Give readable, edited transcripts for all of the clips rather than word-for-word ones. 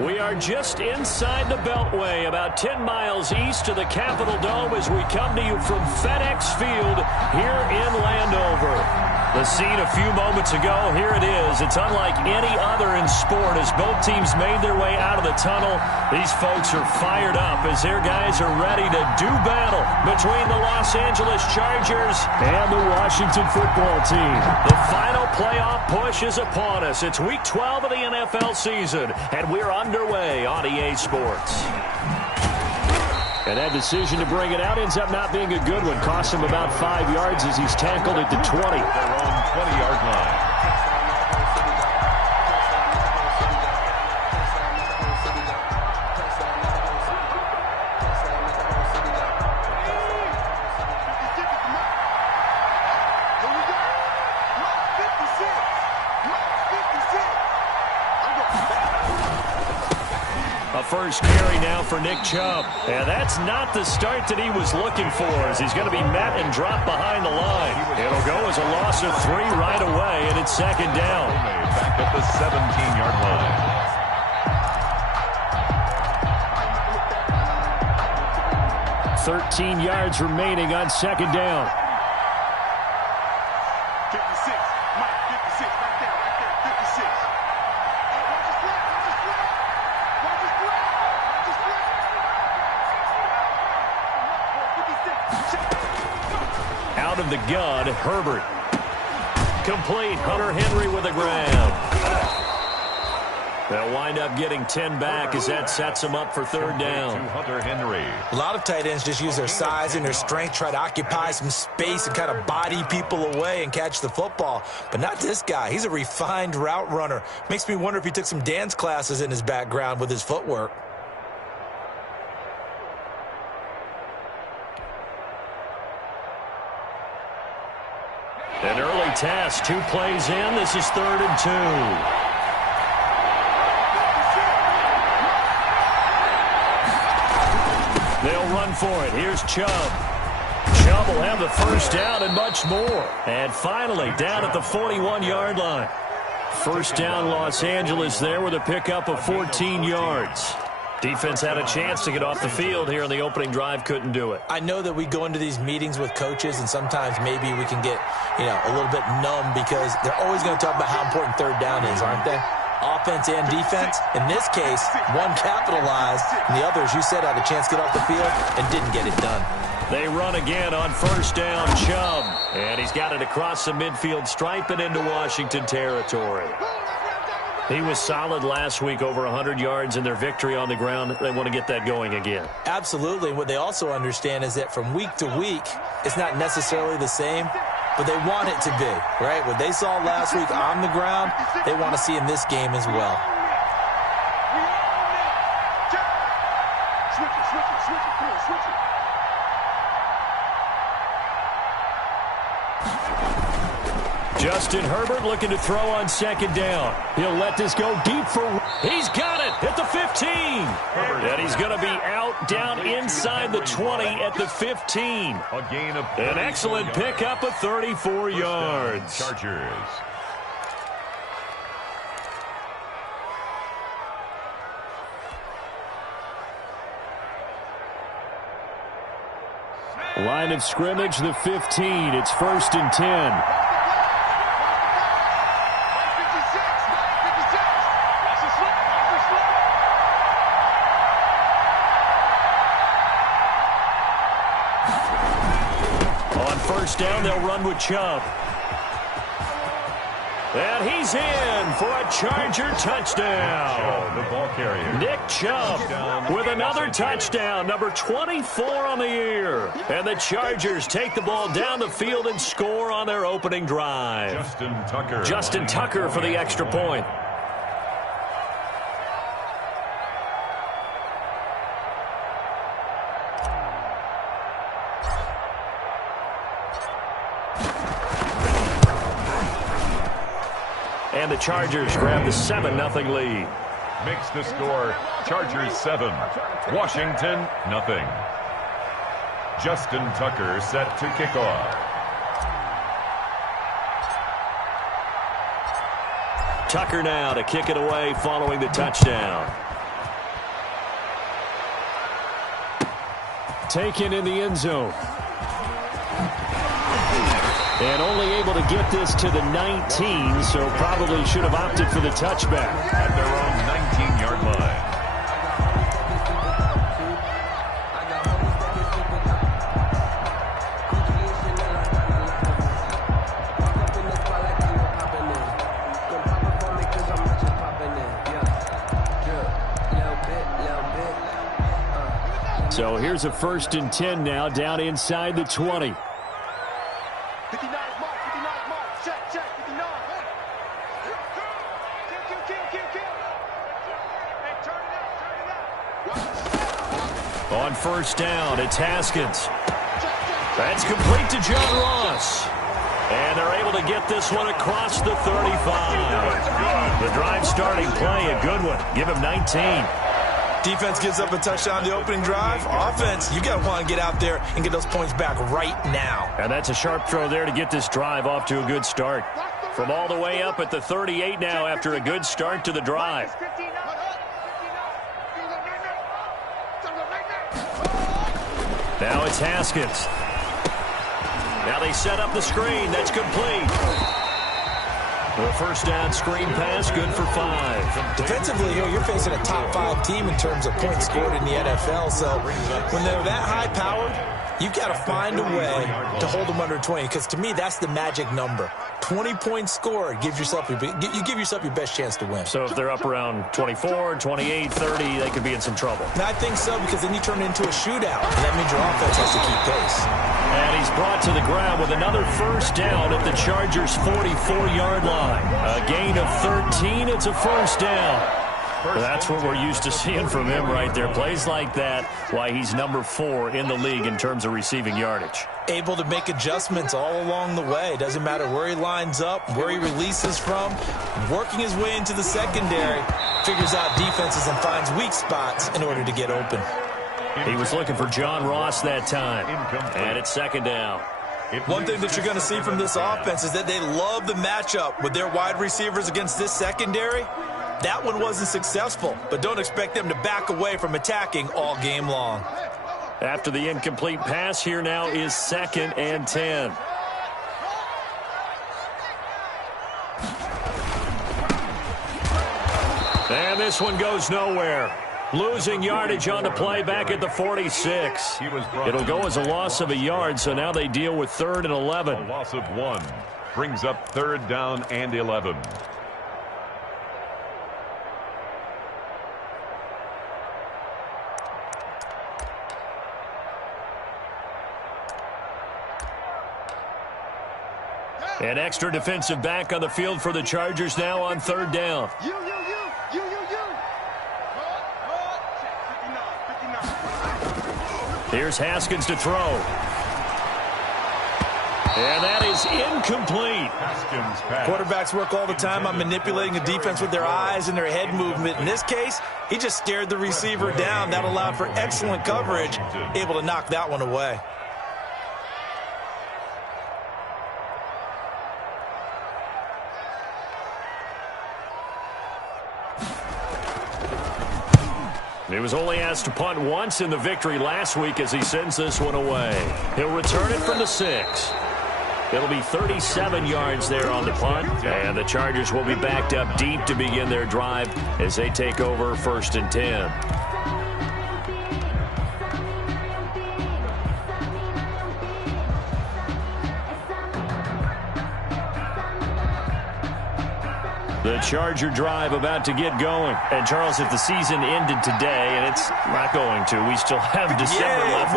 We are just inside the Beltway, about 10 miles east of the Capitol Dome as we come to you from FedEx Field here in Landover. The scene a few moments ago, here it is. It's unlike any other in sport as both teams made their way out of the tunnel. These folks are fired up as their guys are ready to do battle between the Los Angeles Chargers and the Washington football team. The final playoff push is upon us. It's week 12 of the NFL season, and we're underway on EA Sports. And that decision to bring it out ends up not being a good one. Costs him about 5 yards as he's tackled at the 20. Their own 20-yard line. First carry now for Nick Chubb. And that's not the start that he was looking for as he's going to be met and dropped behind the line. It'll go as a loss of 3 right away, and it's second down. Back at the 17-yard line. 13 yards remaining on second down. 56. Mike, 56. Right there, 56. Out of the gun, Herbert. Complete. Hunter Henry with a grab. They'll wind up getting 10 back as that sets them up for third down. Hunter Henry. A lot of tight ends just use their size and their strength, try to occupy some space and kind of body people away and catch the football. But not this guy. He's a refined route runner. Makes me wonder if he took some dance classes in his background with his footwork. An early task, 2 plays in. This is 3rd and 2. They'll run for it. Here's Chubb. Chubb will have the first down and much more. And finally, down at the 41-yard line. First down, Los Angeles there with a pickup of 14 yards. Defense had a chance to get off the field here in the opening drive, couldn't do it. I know that we go into these meetings with coaches, and sometimes maybe we can get, a little bit numb because they're always going to talk about how important third down is, aren't they? Offense and defense. In this case, one capitalized, and the other, as you said, had a chance to get off the field and didn't get it done. They run again on first down, Chubb. And he's got it across the midfield stripe and into Washington territory. He was solid last week, over 100 yards in their victory on the ground. They want to get that going again. Absolutely. What they also understand is that from week to week, it's not necessarily the same, but they want it to be, right? What they saw last week on the ground, they want to see in this game as well. Justin Herbert looking to throw on second down. He'll let this go deep for... He's got it at the 15. And he's going to be out down inside the 20 at the 15. A gain of an excellent pickup of 34 yards. Chargers. Line of scrimmage, the 15. It's 1st and 10. Down, they'll run with Chubb. And he's in for a Charger touchdown. The ball carrier. Nick Chubb with another touchdown, number 24 on the year. And the Chargers take the ball down the field and score on their opening drive. Justin Tucker for the extra point. And the Chargers grab the 7-0 lead. Makes the score Chargers 7, Washington nothing. Justin Tucker set to kick off. Tucker now to kick it away following the touchdown. taken in the end zone. And only able to get this to the 19, so probably should have opted for the touchback. At their own 19-yard line. So here's a 1st and 10 now, down inside the 20. 59 mark, 59 mark. Check, 59. Hey, turn it up. On 1st down, it's Haskins. That's complete to John Ross. And they're able to get this one across the 35. The drive starting play, a good one. Give him 19. Defense gives up a touchdown the opening drive. Offense, you got to want to get out there and get those points back right now. And that's a sharp throw there to get this drive off to a good start. From all the way up at the 38 now after a good start to the drive. Now it's Haskins. Now they set up the screen. That's complete. The 1st down screen pass, good for 5. Defensively here, you're facing a top 5 team in terms of points scored in the NFL. So when they're that high-powered, you've got to find a way to hold them under 20. Because to me, that's the magic number. 20 points scored, you give yourself your best chance to win. So if they're up around 24, 28, 30, they could be in some trouble. And I think so, because then you turn it into a shootout, and that means your offense has to keep pace. And he's brought to the ground with another 1st down at the Chargers' 44-yard line. A gain of 13, it's a 1st down. That's what we're used to seeing from him right there. Plays like that, why he's number 4 in the league in terms of receiving yardage. Able to make adjustments all along the way. Doesn't matter where he lines up, where he releases from. Working his way into the secondary, figures out defenses and finds weak spots in order to get open. He was looking for John Ross that time. And it's 2nd down. One thing that you're going to see from this offense is that they love the matchup with their wide receivers against this secondary. That one wasn't successful, but don't expect them to back away from attacking all game long. After the incomplete pass, here now is 2nd and 10. And this one goes nowhere. Losing yardage on the play back at the 46. It'll go as a loss of a yard, so now they deal with 3rd and 11. A loss of 1 brings up 3rd down and 11. An extra defensive back on the field for the Chargers now on 3rd down. You. Here's Haskins to throw. And that is incomplete. Quarterbacks work all the time on manipulating the defense with their eyes and their head movement. In this case, he just stared the receiver down. That allowed for excellent coverage, able to knock that one away. He was only asked to punt once in the victory last week as he sends this one away. He'll return it from the 6. It'll be 37 yards there on the punt, and the Chargers will be backed up deep to begin their drive as they take over 1st and 10. The Charger drive about to get going. And, Charles, if the season ended today, and it's not going to, we still have December left.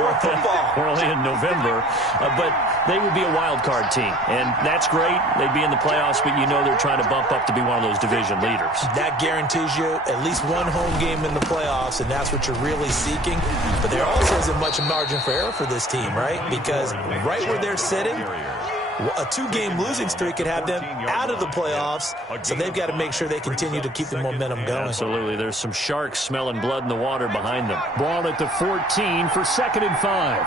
We're only in November. But they would be a wild card team. And that's great. They'd be in the playoffs, but you know they're trying to bump up to be one of those division leaders. That guarantees you at least one home game in the playoffs, and that's what you're really seeking. But there also isn't much margin for error for this team, right? Because right where they're sitting, a 2-game losing streak could have them out of the playoffs, so they've got to make sure they continue to keep the momentum going. Absolutely. There's some sharks smelling blood in the water behind them. Ball at the 14 for 2nd and 5.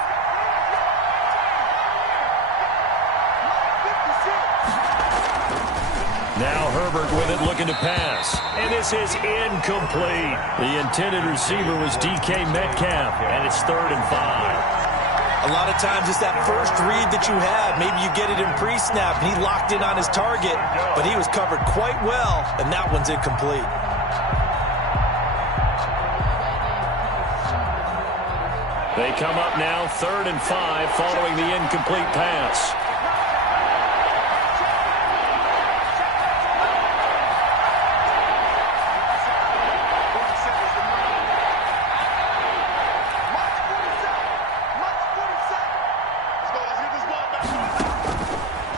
Now Herbert with it, looking to pass. And his This is incomplete. The intended receiver was DK Metcalf, and it's 3rd and 5. A lot of times it's that first read that you have. Maybe you get it in pre-snap, and he locked in on his target, but he was covered quite well, and that one's incomplete. They come up now 3rd and 5 following the incomplete pass.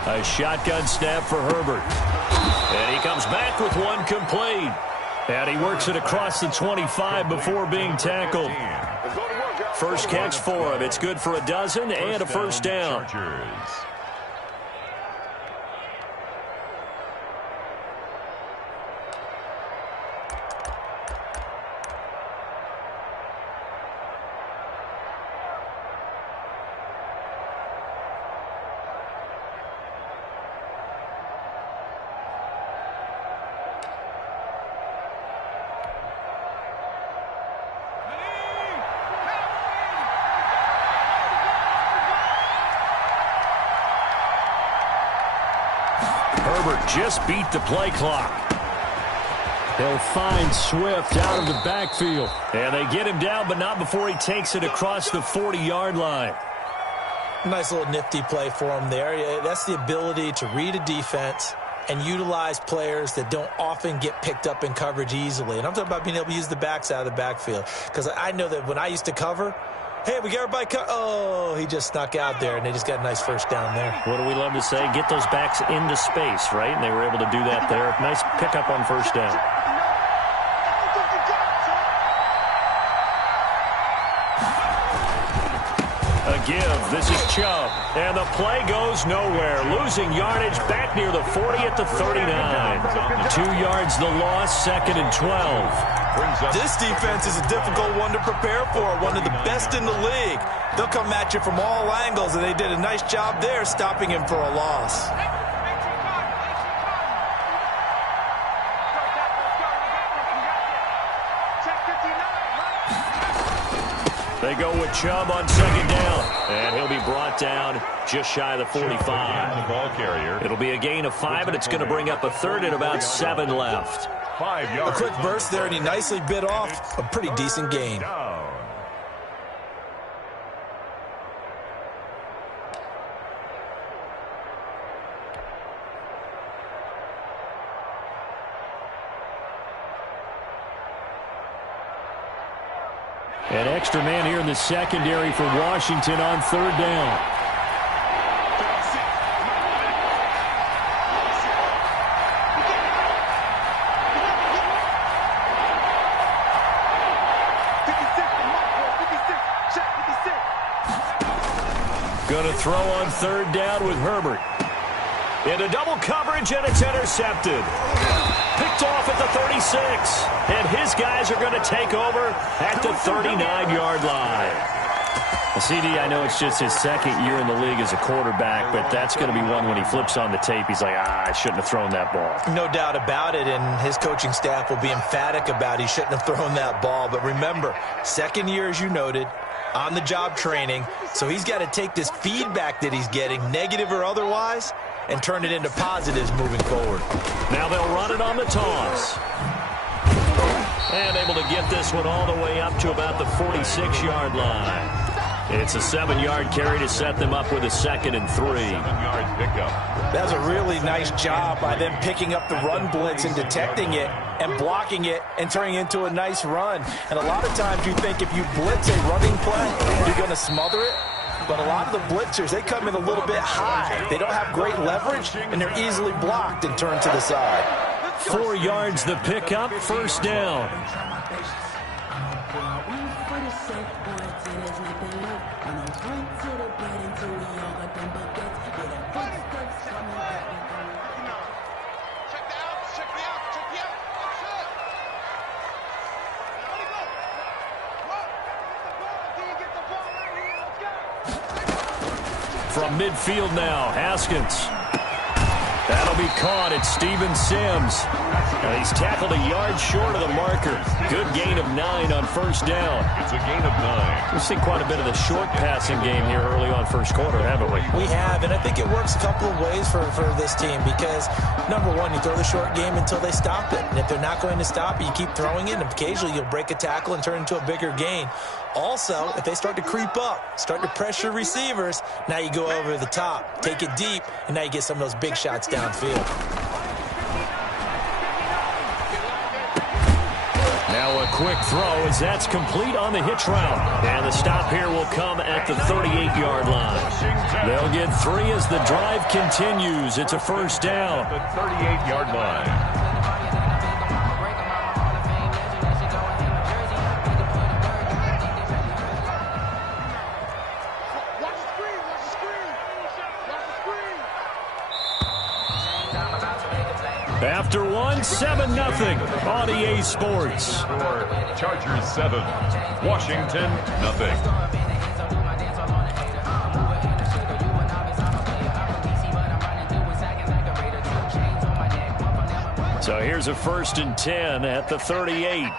A shotgun snap for Herbert. And he comes back with one complete. And he works it across the 25 before being tackled. First catch for him. It's good for a dozen and a first down. Herbert just beat the play clock. They'll find Swift out of the backfield. And they get him down, but not before he takes it across the 40-yard line. Nice little nifty play for him there. That's the ability to read a defense and utilize players that don't often get picked up in coverage easily. And I'm talking about being able to use the backs out of the backfield. Because I know that when I used to cover, hey, we got everybody oh, he just snuck out there, and they just got a nice first down there. What do we love to say? Get those backs into space, right? And they were able to do that there. Nice pickup on first down. A give. This is Chubb. And the play goes nowhere. Losing yardage back near the 40 at the 39. 2 yards the loss, 2nd and 12. This defense is a difficult one to prepare for, one of the best in the league. They'll come at you from all angles, and they did a nice job there stopping him for a loss. They go with Chubb on 2nd down, and he'll be brought down just shy of the 45. It'll be a gain of 5, and it's going to bring up a 3rd and about 7 left. 5 yards. A quick burst there, and he nicely bit off a pretty decent gain. An extra man here in the secondary for Washington on 3rd down. Going to throw on 3rd down with Herbert. Into double coverage, and it's intercepted. Picked off at the 36. And his guys are going to take over at the 39-yard line. Well, CD, I know it's just his 2nd year in the league as a quarterback, but that's going to be one when he flips on the tape. He's like, I shouldn't have thrown that ball. No doubt about it, and his coaching staff will be emphatic about he shouldn't have thrown that ball. But remember, 2nd year, as you noted, on-the-job training, so he's got to take this feedback that he's getting, negative or otherwise, and turn it into positives moving forward. Now they'll run it on the toss. And able to get this one all the way up to about the 46-yard line. It's a 7-yard carry to set them up with a 2nd and 3. 7-yard pickup. That's a really nice job by them picking up the run blitz and detecting it and blocking it and turning it into a nice run. And a lot of times you think if you blitz a running play, you're going to smother it. But a lot of the blitzers, they come in a little bit high. They don't have great leverage, and they're easily blocked and turned to the side. 4 yards the pickup, 1st down. From midfield now, Haskins. That'll be caught at Steven Sims. He's tackled a yard short of the marker. Good gain of 9 on first down. It's a gain of 9. We've seen quite a bit of the short passing game here early on first quarter, haven't we? We have, and I think it works a couple of ways for this team because, number one, you throw the short game until they stop it. And if they're not going to stop it, you keep throwing it, and occasionally you'll break a tackle and turn into a bigger gain. Also, if they start to creep up, start to pressure receivers, now you go over the top, take it deep, and now you get some of those big shots downfield. Now a quick throw as that's complete on the hitch route. And the stop here will come at the 38-yard line. They'll get 3 as the drive continues. It's a first down. The 38-yard line. After one, 7-0 on EA Sports. Chargers 7, Washington nothing. So here's a 1st and 10 at the 38.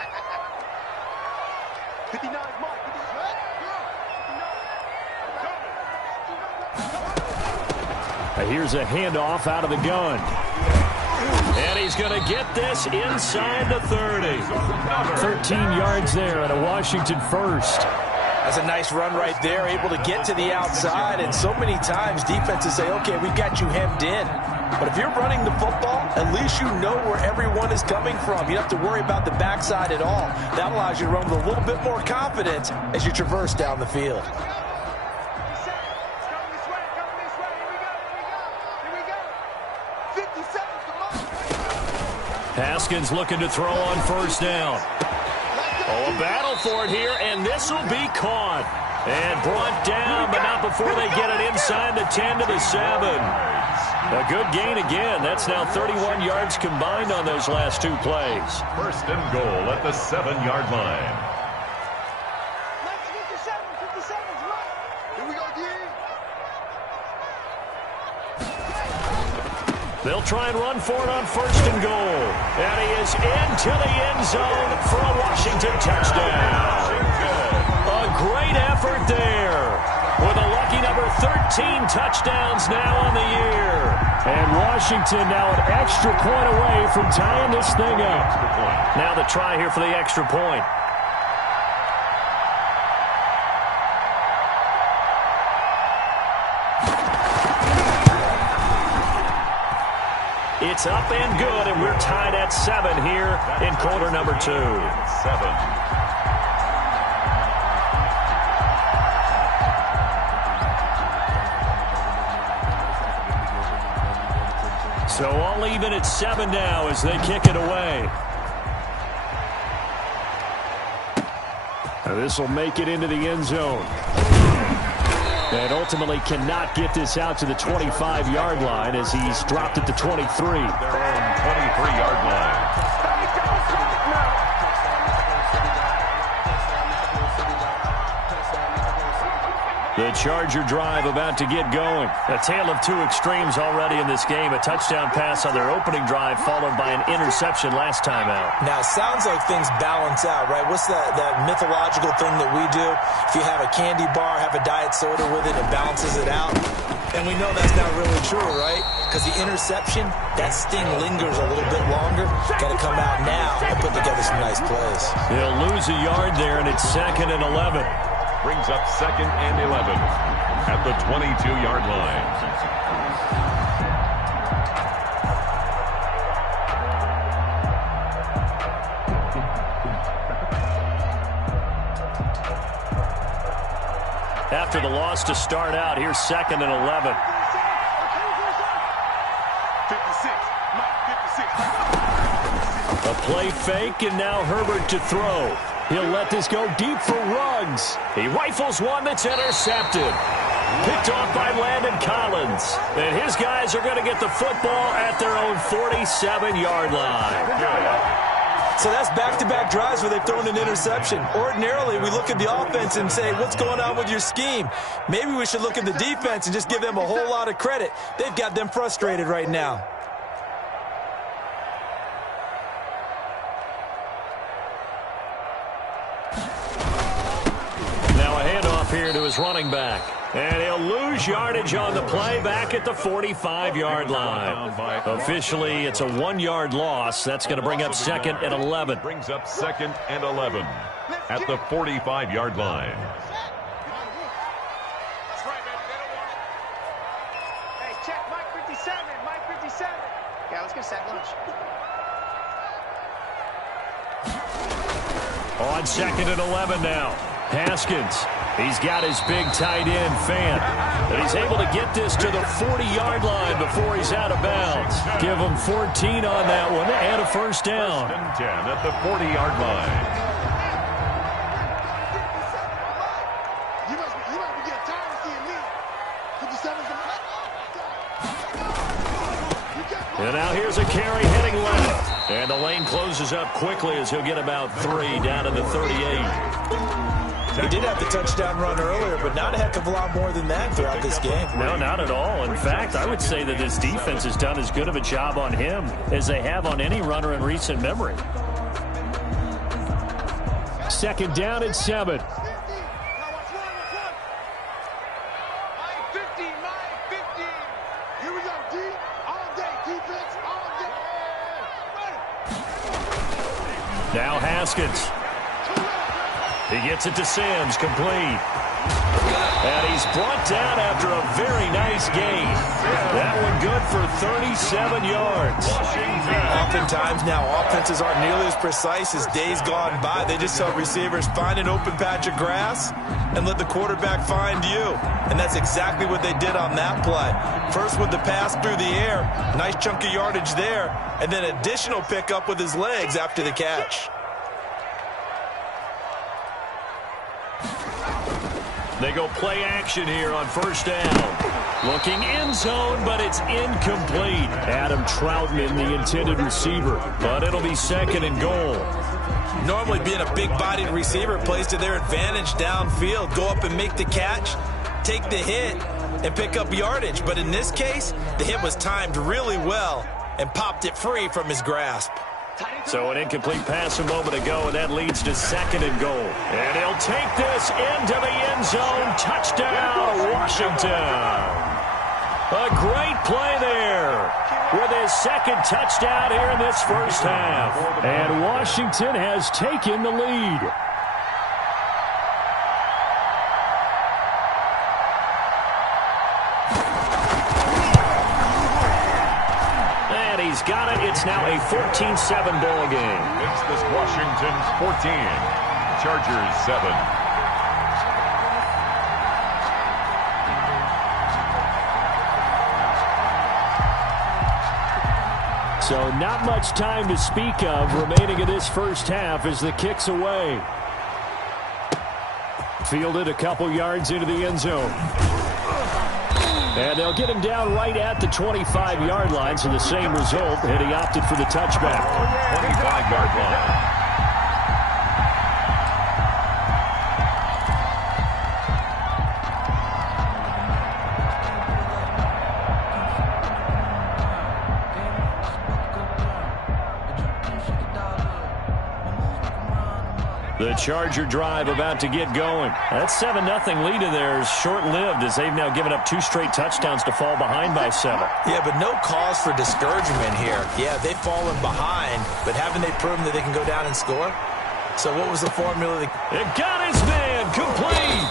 Here's a handoff out of the gun. And he's going to get this inside the 30. 13 yards there and a Washington first. That's a nice run right there, able to get to the outside. And so many times defenses say, okay, we've got you hemmed in. But if you're running the football, at least you know where everyone is coming from. You don't have to worry about the backside at all. That allows you to run with a little bit more confidence as you traverse down the field. Haskins looking to throw on first down. Oh, a battle for it here, and this will be caught. And brought down, but not before they get it inside the 10 to the 7. A good gain again. That's now 31 yards combined on those last 2 plays. 1st and goal at the 7-yard line. They'll try and run for it on 1st and goal. And he is into the end zone for a Washington touchdown. A great effort there with a lucky number 13 touchdowns now on the year. And Washington now an extra point away from tying this thing up. Now the try here for the extra point. It's up and good, and we're tied at 7 here in quarter number 2. 7. So all even at 7 now as they kick it away. This will make it into the end zone. And ultimately cannot get this out to the 25-yard line as he's dropped at the 23. Their own 23-yard line. The Charger drive about to get going. A tale of 2 extremes already in this game. A touchdown pass on their opening drive followed by an interception last time out. Now, it sounds like things balance out, right? What's that mythological thing that we do? If you have a candy bar, have a diet soda with it, it balances it out. And we know that's not really true, right? Because the interception, that sting lingers a little bit longer. Got to come out now and put together some nice plays. He'll lose a yard there, and it's 2nd and 11. Brings up 2nd and 11 at the 22-yard line. After the loss to start out, here's 2nd and 11. 56. A play fake, and now Herbert to throw. He'll let this go deep for Ruggs. He rifles one that's intercepted. Picked off by Landon Collins. And his guys are going to get the football at their own 47-yard line. So that's back-to-back drives where they've thrown an interception. Ordinarily, we look at the offense and say, what's going on with your scheme? Maybe we should look at the defense and just give them a whole lot of credit. They've got them frustrated right now. handoff here to his running back. And he'll lose yardage on the play back at the 45-yard line. Officially, it's a 1-yard loss. That's going to bring up 2nd and 11. Brings up 2nd and 11 at the 45-yard line. That's right, baby. They don't want it. Hey, check Mike 57. Mike 57. Yeah, let's go sack lunch. On 2nd and 11 now. Haskins. He's got his big tight end, Fant. And he's able to get this to the 40-yard line before he's out of bounds. Give him 14 on that one and a first down. 1st and 10 at the 40-yard line. You must be getting tired of seeing me. 57's the And now here's a carry heading left. And the lane closes up quickly as he'll get about 3 down to the 38. He did have the touchdown run earlier, but not a heck of a lot more than that throughout this game. No, not at all. In fact, I would say that this defense has done as good of a job on him as they have on any runner in recent memory. 2nd down and 7. Here we go, D. All day, defense, all day. Now Haskins. He gets it to Sims, complete. And he's brought down after a very nice gain. That one good for 37 yards. Oftentimes now, offenses aren't nearly as precise as days gone by. They just tell receivers, find an open patch of grass and let the quarterback find you. And that's exactly what they did on that play. First with the pass through the air, nice chunk of yardage there, and then additional pickup with his legs after the catch. They go play action here on 1st down. Looking end zone, but it's incomplete. Adam Troutman, the intended receiver, but it'll be 2nd and goal. Normally being a big-bodied receiver plays to their advantage downfield. Go up and make the catch, take the hit, and pick up yardage. But in this case, the hit was timed really well and popped it free from his grasp. So an incomplete pass a moment ago, and that leads to 2nd and goal. And he'll take this into the end zone. Touchdown, Washington. A great play there with his 2nd touchdown here in this first half. And Washington has taken the lead. He's got it. It's now a 14-7 ball game. Makes this Washington's 14, Chargers 7. So not much time to speak of remaining in this first half as the kick's away. Fielded a couple yards into the end zone. And they'll get him down right at the 25-yard line, so the same result, and he opted for the touchback. 25-yard line. The Charger drive about to get going. That 7-0 lead of theirs short-lived as they've now given up 2 straight touchdowns to fall behind by 7. Yeah, but no cause for discouragement here. Yeah, they've fallen behind, but haven't they proven that they can go down and score? So what was the formula? It got his man complete.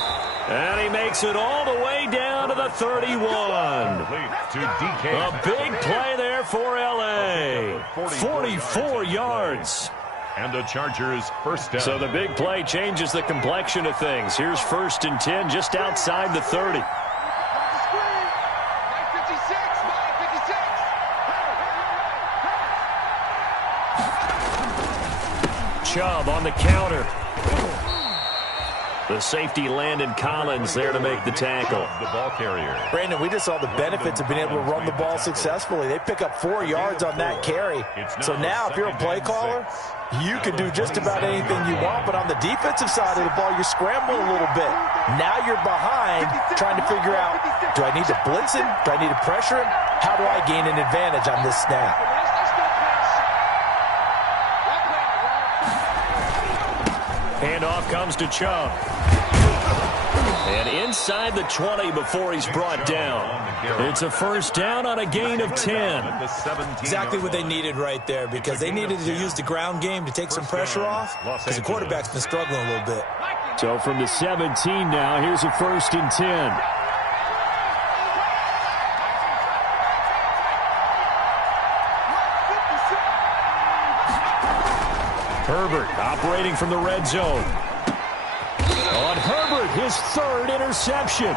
And he makes it all the way down to the 31. To DK. A big play there for L.A. 44 yards. And the Chargers first down. So the big play changes the complexion of things. Here's 1st and 10 just outside the 30. Chubb on the counter. The safety Landon Collins there to make the tackle. The ball carrier. Brandon, we just saw the benefits of being able to run the ball successfully. They pick up 4 yards on that carry. So now if you're a play caller, you can do just about anything you want. But on the defensive side of the ball, you're scrambling a little bit. Now you're behind trying to figure out, do I need to blitz him? Do I need to pressure him? How do I gain an advantage on this snap? Handoff comes to Chubb. And inside the 20 before he's brought down. It's a first down on a gain of 10. Exactly what they needed right there, because they needed to use the ground game to take some pressure off, because the quarterback's been struggling a little bit. So from the 17 now, here's a 1st and 10. Herbert operating from the red zone. On Herbert, his 3rd interception.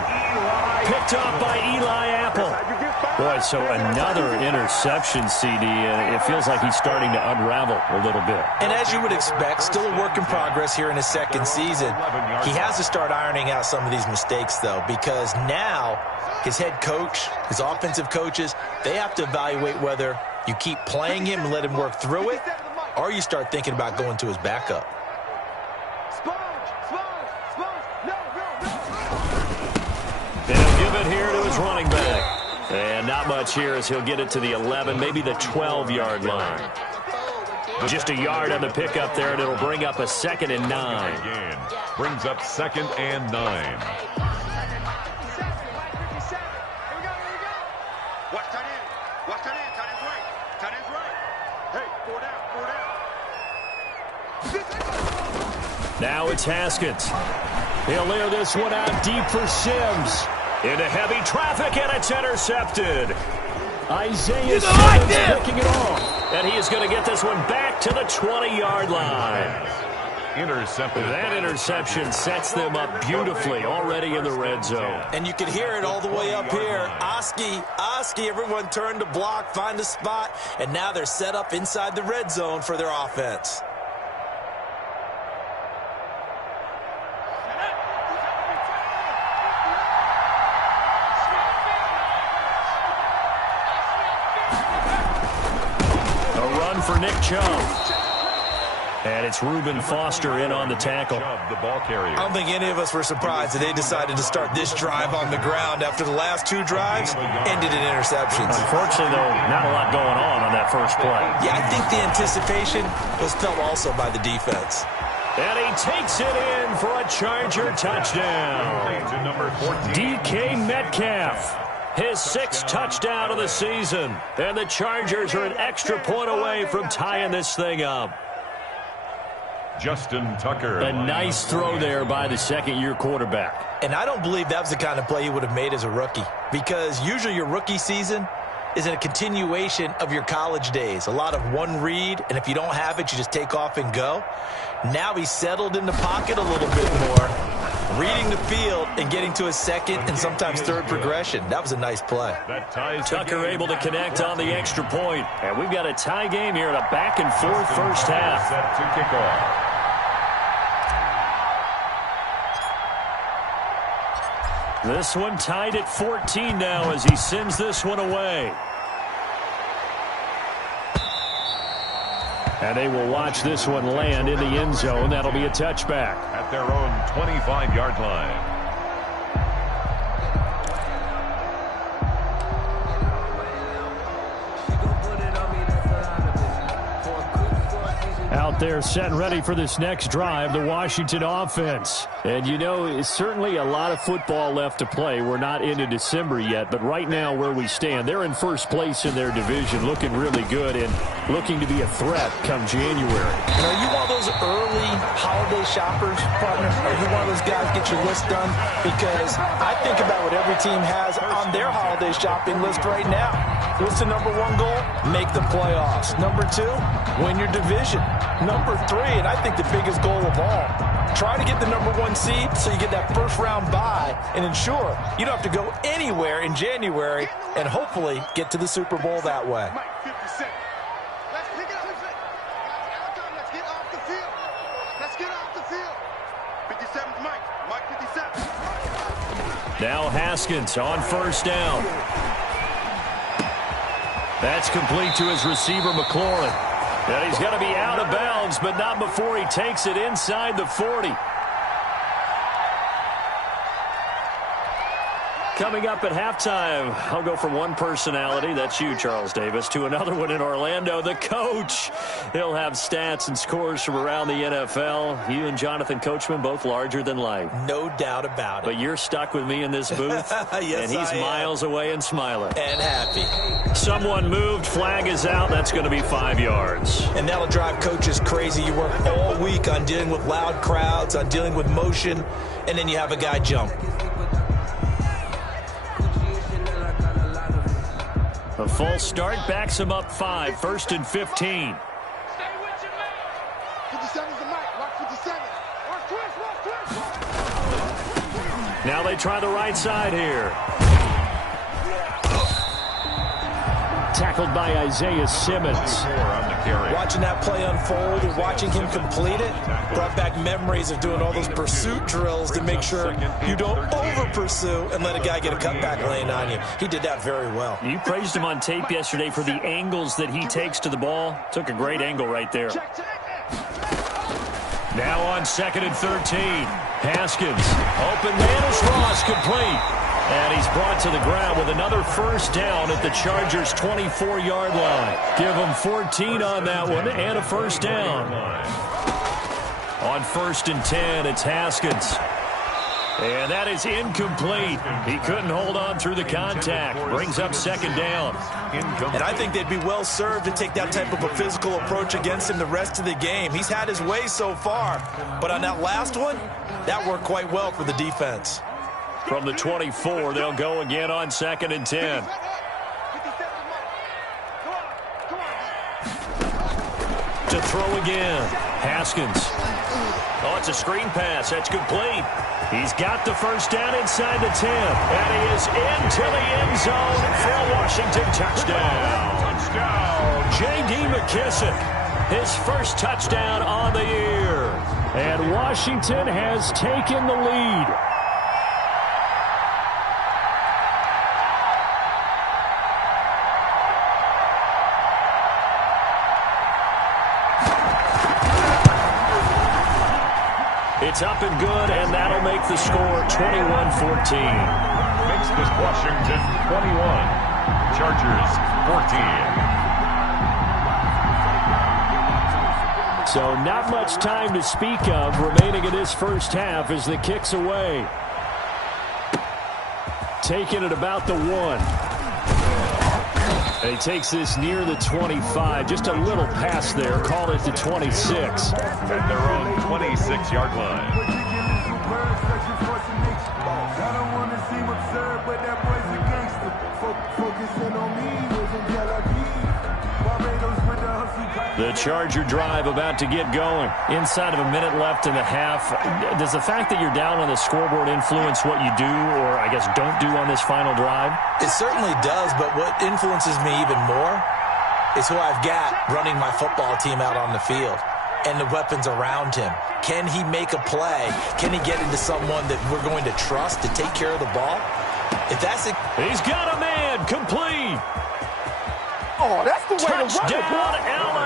Picked off by Eli Apple. Boy, so another interception, CD, and it feels like he's starting to unravel a little bit. And as you would expect, still a work in progress here in his 2nd season. He has to start ironing out some of these mistakes, though, because now his head coach, his offensive coaches, they have to evaluate whether you keep playing him and let him work through it, or you start thinking about going to his backup. They'll give it here to his running back. And not much here as he'll get it to the 11, maybe the 12-yard line. Just a yard on the pickup there, and it'll bring up a 2nd and 9. Brings up 2nd and 9. Watch tight end. Watch tight end. Tight end's right. Tight end's right. Hey, 4 down. 4 down. Now it's Haskins. He'll layer this one out deep for Sims. Into heavy traffic, and it's intercepted. Isaiah Simmons picking it off. And he is going to get this one back to the 20-yard line. Intercepted. That interception sets them up beautifully already in the red zone. And you can hear it all the way up here. Oski, everyone turned to block, find a spot, and now they're set up inside the red zone for their offense. For Nick Chubb. And it's Reuben Foster in on the tackle. The ball carrier. I don't think any of us were surprised that they decided to start this drive on the ground after the last 2 drives ended in interceptions. Unfortunately, though, not a lot going on that first play. Yeah, I think the anticipation was felt also by the defense. And he takes it in for a Charger touchdown. To number 14. DK Metcalf. His 6th touchdown of the season. And the Chargers are an extra point away from tying this thing up. Justin Tucker. A nice throw there by the 2nd-year quarterback. And I don't believe that was the kind of play he would have made as a rookie, because usually your rookie season is a continuation of your college days. A lot of one read, and if you don't have it, you just take off and go. Now he's settled in the pocket a little bit more, reading the field and getting to his 2nd and sometimes 3rd progression. That was a nice play. Tucker able to connect on the extra point. And we've got a tie game here in a back-and-forth first half. Set to kick off. This one tied at 14 now as he sends this one away. And they will watch this one land in the end zone. That'll be a touchback. At their own 25-yard line. Out there set and ready for this next drive, the Washington offense. And you know, it's certainly a lot of football left to play. We're not into December yet, but right now where we stand, they're in first place in their division, looking really good and looking to be a threat come January. And are you one of those early holiday shoppers, partner? Are you one of those guys get your list done? Because I think about what every team has on their holiday shopping list right now. What's the number 1 goal? Make the playoffs. Number 2, win your division. Number 3, and I think the biggest goal of all, try to get the number 1 seed so you get that first-round bye and ensure you don't have to go anywhere in January and hopefully get to the Super Bowl that way. Now Haskins on first down. That's complete to his receiver, McLaurin. And he's going to be out of bounds, but not before he takes it inside the 40. Coming up at halftime, I'll go from one personality, that's you, Charles Davis, to another one in Orlando, the coach. He'll have stats and scores from around the NFL. You and Jonathan Coachman, both larger than life. No doubt about it. But you're stuck with me in this booth, yes, and he's miles away and smiling. And happy. Someone moved, flag is out, that's going to be 5 yards. And that'll drive coaches crazy. You work all week on dealing with loud crowds, on dealing with motion, and then you have a guy jump. A false start backs him up 5, 1st and 15. Stay with your man. 57's the mic. Watch 57. Watch twist. Now they try the right side here. Tackled by Isaiah Simmons. Watching that play unfold and watching him complete it brought back memories of doing all those pursuit drills to make sure you don't over-pursue and let a guy get a cutback lane on you. He did that very well. You praised him on tape yesterday for the angles that he takes to the ball. Took a great angle right there. Now on 2nd and 13. Haskins. Open man is Ross, complete. And he's brought to the ground with another first down at the Chargers' 24-yard line. Give him 14 on that one and a first down. On 1st and 10, it's Haskins. And that is incomplete. He couldn't hold on through the contact. Brings up 2nd down. And I think they'd be well served to take that type of a physical approach against him the rest of the game. He's had his way so far. But on that last one, that worked quite well for the defense. From the 24, they'll go again on 2nd and 10. To throw again. Haskins. Oh, it's a screen pass. That's complete. He's got the first down inside the 10. And he is into the end zone for a Washington touchdown. J.D. McKissick, his first touchdown on the year. And Washington has taken the lead. It's up and good, and that'll make the score 21-14. Makes this Washington 21, Chargers 14. So not much time to speak of remaining in this first half as the kick's away. Taking it about the 1. And he takes this near the 25. Just a little pass there. Call it the 26. At their own 26-yard line. The Charger drive about to get going. Inside of a minute left in the half. Does the fact that you're down on the scoreboard influence what you do, or I guess don't do on this final drive? It certainly does, but what influences me even more is who I've got running my football team out on the field and the weapons around him. Can he make a play? Can he get into someone that we're going to trust to take care of the ball? If that's it, he's got a man complete. Oh, that's the way touchdown, to LA.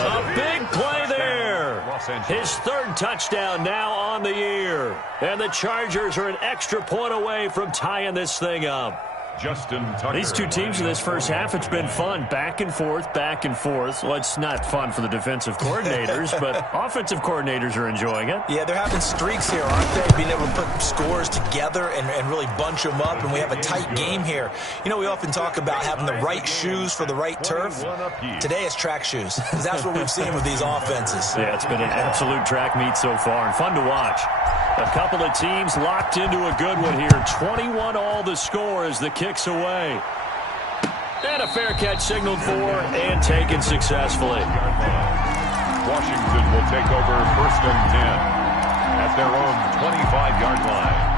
A big play there. His 3rd touchdown now on the year. And the Chargers are an extra point away from tying this thing up. Justin Tucker. These two teams in this first half, it's been fun. Back and forth, back and forth. Well, it's not fun for the defensive coordinators, but offensive coordinators are enjoying it. Yeah, they're having streaks here, aren't they? Being able to put scores together and really bunch them up, and we have a tight game here. You know, we often talk about having the right shoes for the right turf. Today it's track shoes. That's what we've seen with these offenses. Yeah, it's been an absolute track meet so far, and fun to watch. A couple of teams locked into a good one here. 21 all the score as the kick's away. And a fair catch signaled for and taken successfully. Washington will take over 1st and 10 at their own 25-yard line.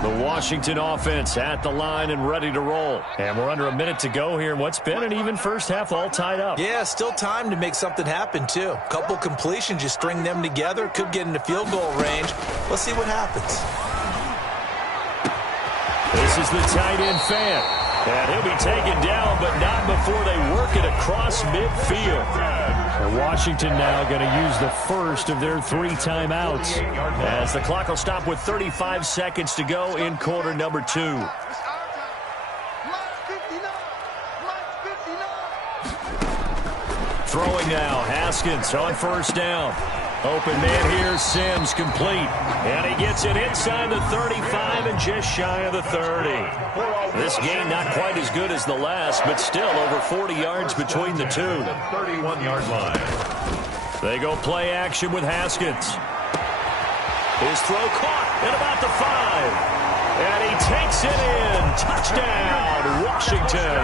The Washington offense at the line and ready to roll. And we're under a minute to go here in what's been an even first half, all tied up. Yeah, still time to make something happen, too. Couple completions, you string them together, could get into field goal range. Let's see what happens. This is the tight end fan. And he'll be taken down, but not before they work it across midfield. And Washington now going to use the first of their 3 timeouts, as the clock will stop with 35 seconds to go in quarter number 2. Throwing now, Haskins on first down. Open man here, Sims complete. And he gets it inside the 35 and just shy of the 30. This game not quite as good as the last, but still over 40 yards between the two. 31-yard line. They go play action with Haskins. His throw caught at about the 5. And he takes it in. Touchdown, Washington.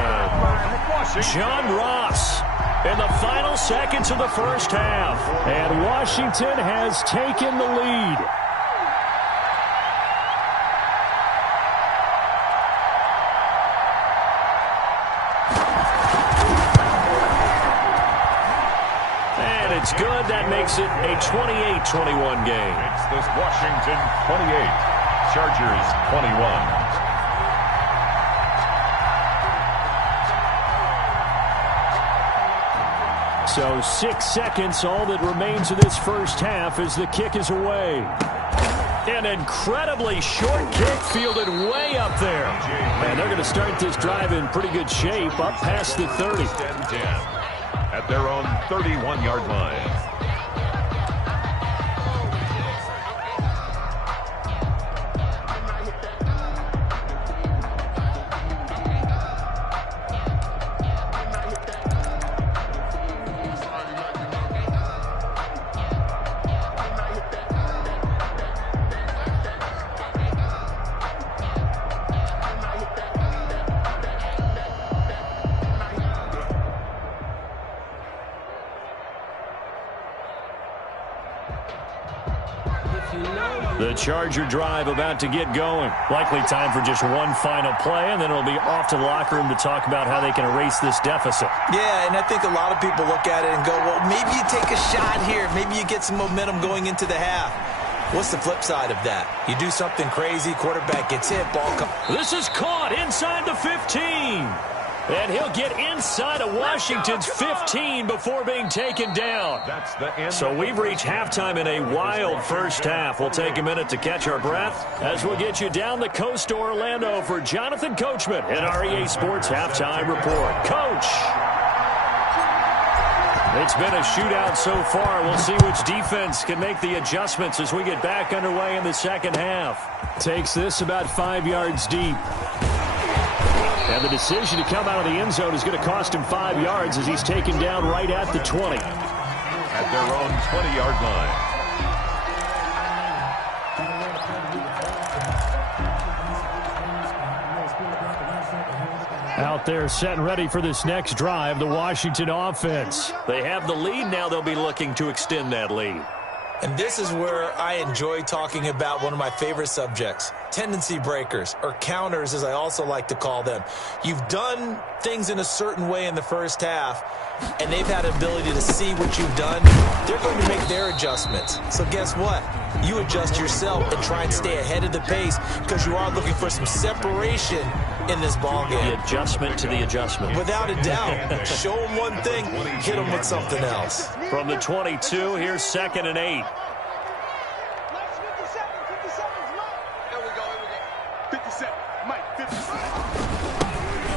John Ross in the final seconds of the first half. And Washington has taken the lead. And it's good. That makes it a 28-21 game. It's this Washington 28, Chargers 21. So 6 seconds, all that remains of this first half as the kick is away. An incredibly short kick fielded way up there. And they're going to start this drive in pretty good shape, up past the 30. At their own 31-yard line. The Charger drive about to get going. Likely time for just one final play, and then it'll be off to the locker room to talk about how they can erase this deficit. Yeah, and I think a lot of people look at it and go, well, maybe you take a shot here. Maybe you get some momentum going into the half. What's the flip side of that? You do something crazy, quarterback gets hit, ball comes. This is caught inside the 15. And he'll get inside of Washington's 15 before being taken down. That's the end. So we've reached halftime in a wild first half. We'll take a minute to catch our breath as we'll get you down the coast to Orlando for Jonathan Coachman at REA Sports Halftime Report. Coach! It's been a shootout so far. We'll see which defense can make the adjustments as we get back underway in the second half. Takes this about 5 yards deep. And the decision to come out of the end zone is going to cost him 5 yards as he's taken down right at the 20. At their own 20-yard line. Out there set and ready for this next drive, the Washington offense. They have the lead now. They'll be looking to extend that lead. And this is where I enjoy talking about one of my favorite subjects, tendency breakers, or counters as I also like to call them. You've done things in a certain way in the first half, and they've had an ability to see what you've done. They're going to make their adjustments. So guess what? You adjust yourself and try and stay ahead of the pace because you are looking for some separation in this ball game. The adjustment to the adjustment. Without a doubt. Show them one thing, hit them with something else. From the 22, here's 2nd and 8.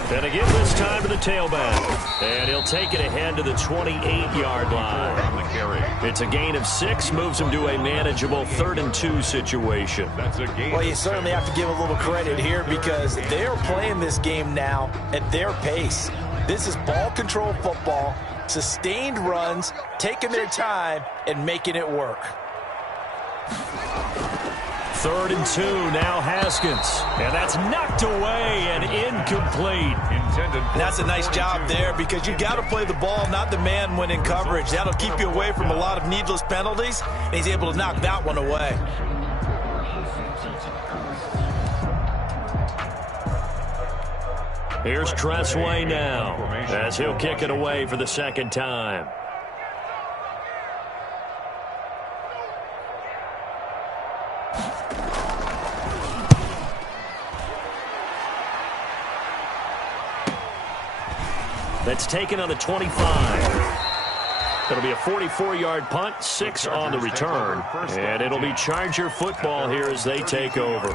And again this time to the tailback. And he'll take it ahead to the 28-yard line. On the carry. It's a gain of 6, moves him to a manageable 3rd and 2 situation. That's a gain. Well, you certainly have to give a little credit here because they're playing this game now at their pace. This is ball control football, sustained runs, taking their time, and making it work. 3rd and 2, now Haskins. And that's knocked away and incomplete. Intended. And that's a nice job there because you got to play the ball, not the man when in coverage. That'll keep you away from a lot of needless penalties, and he's able to knock that one away. Here's Tressway now as he'll kick it away for the second time. That's taken on the 25. It'll be a 44-yard punt, 6 on the return. And it'll be Charger football here as they take over.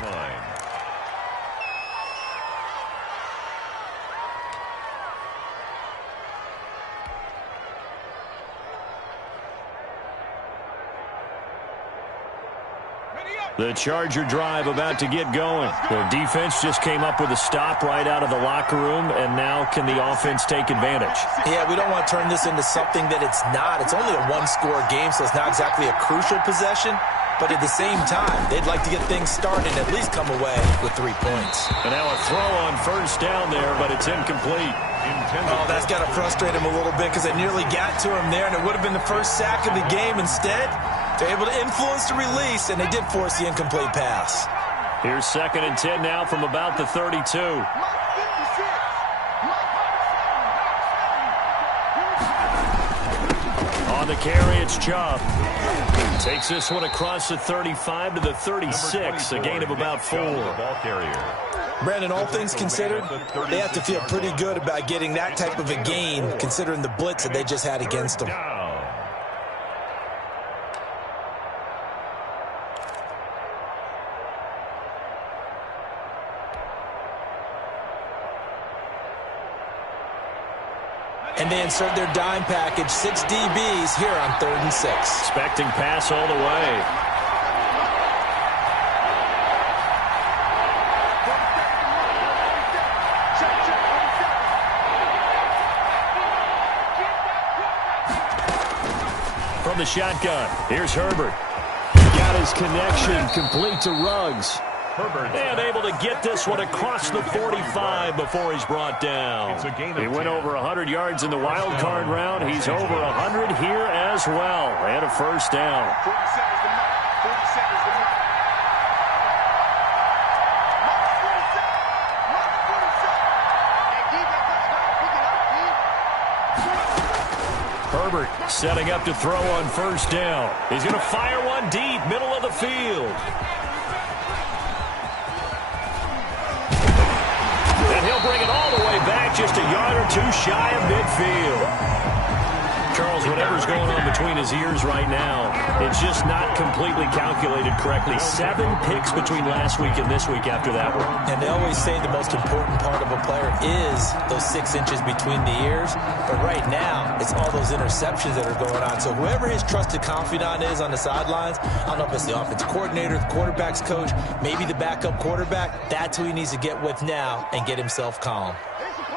The Charger drive about to get going. Their defense just came up with a stop right out of the locker room, and now can the offense take advantage? Yeah, we don't want to turn this into something that it's not. It's only a one-score game, so it's not exactly a crucial possession. But at the same time, they'd like to get things started and at least come away with 3 points. And now a throw on first down there, but it's incomplete. Oh, that's got to frustrate him a little bit because they nearly got to him there, and it would have been the first sack of the game. Instead, they're able to influence the release, and they did force the incomplete pass. Here's 2nd and 10 now from about the 32. On the carry, it's Chubb. Takes this one across the 35 to the 36, a gain of about 4. Brandon, all things considered, they have to feel pretty good about getting that type of a gain, considering the blitz that they just had against them. And they insert their dime package, 6 DBs here on 3rd and 6. Expecting pass all the way. From the shotgun, here's Herbert. Got his connection, complete to Ruggs. And able to get this one across the 45 before he's brought down. He went over 100 yards in the wild card round. He's over 100 here as well. And a first down. Herbert setting up to throw on first down. He's going to fire one deep, middle of the field. And he'll bring it all the way back, just a yard or two shy of midfield. Charles, whatever's going on between his ears right now, it's just not completely calculated correctly. 7 picks between last week and this week after that one. And they always say the most important part of a player is those 6 inches between the ears. But right now, it's all those interceptions that are going on. So whoever his trusted confidant is on the sidelines, I don't know if it's the offensive coordinator, the quarterback's coach, maybe the backup quarterback, that's who he needs to get with now and get himself calm.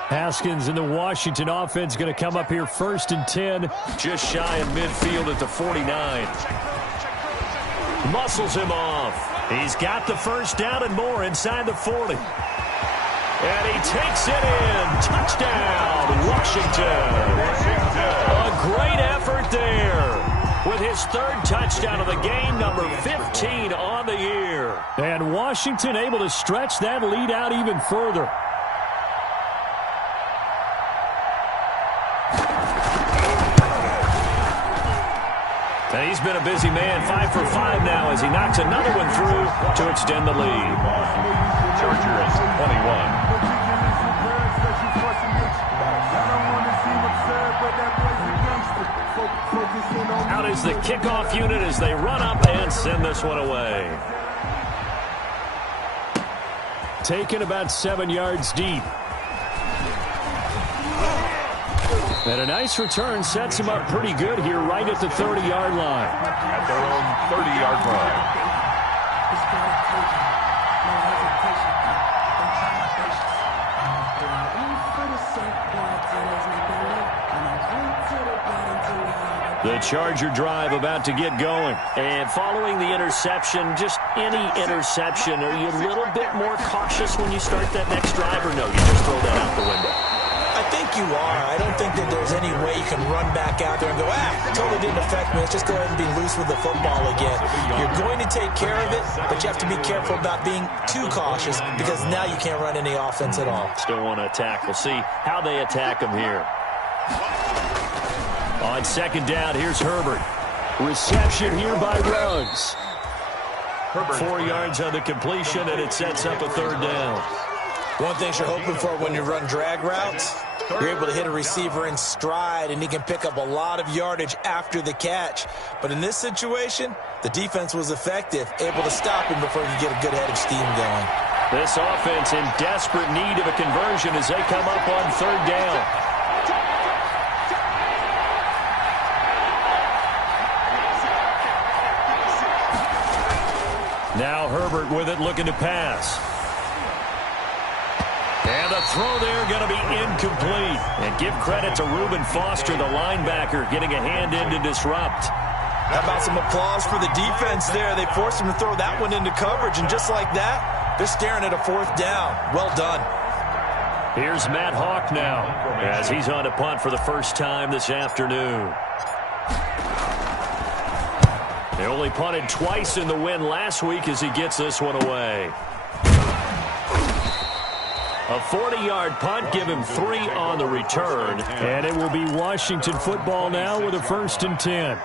Haskins in the Washington offense going to come up here 1st and 10, just shy of midfield at the 49. Muscles him off. He's got the first down and more inside the 40. And he takes it in. Touchdown, Washington. A great effort there with his 3rd touchdown of the game, number 15 on the year. And Washington able to stretch that lead out even further. And he's been a busy man, 5 for 5 now as he knocks another one through to extend the lead. Chargers 21. Out is the kickoff unit as they run up and send this one away. Taken about 7 yards deep. And a nice return sets him up pretty good here right at the 30-yard line. At their own 30-yard line. The Charger drive about to get going. And following the interception, just any interception, are you a little bit more cautious when you start that next drive, or no, you just throw that out the window? I think you are. I don't think that there's any way you can run back out there and go, totally didn't affect me. Let's just go ahead and be loose with the football again. You're going to take care of it, but you have to be careful about being too cautious because now you can't run any offense at all. Still want to attack. We'll see how they attack him here. On 2nd down, here's Herbert. Reception here by Ruggs. 4 yards on the completion, and it sets up a 3rd down. One thing you're hoping for when you run drag routes, You're able to hit a receiver in stride, and he can pick up a lot of yardage after the catch. But in this situation, the defense was effective, able to stop him before he could get a good head of steam going. This offense in desperate need of a conversion as they come up on third down. Now Herbert with it, looking to pass. And the throw there going to be incomplete. And give credit to Reuben Foster, the linebacker, getting a hand in to disrupt. How about some applause for the defense there? They forced him to throw that one into coverage, and just like that, they're staring at a fourth down. Well done. Here's Matt Hawk now as he's on to punt for the first time this afternoon. They only punted twice in the win last week as he gets this one away. A 40-yard punt, give him 3 on the return. And it will be Washington football now with a 1st and 10.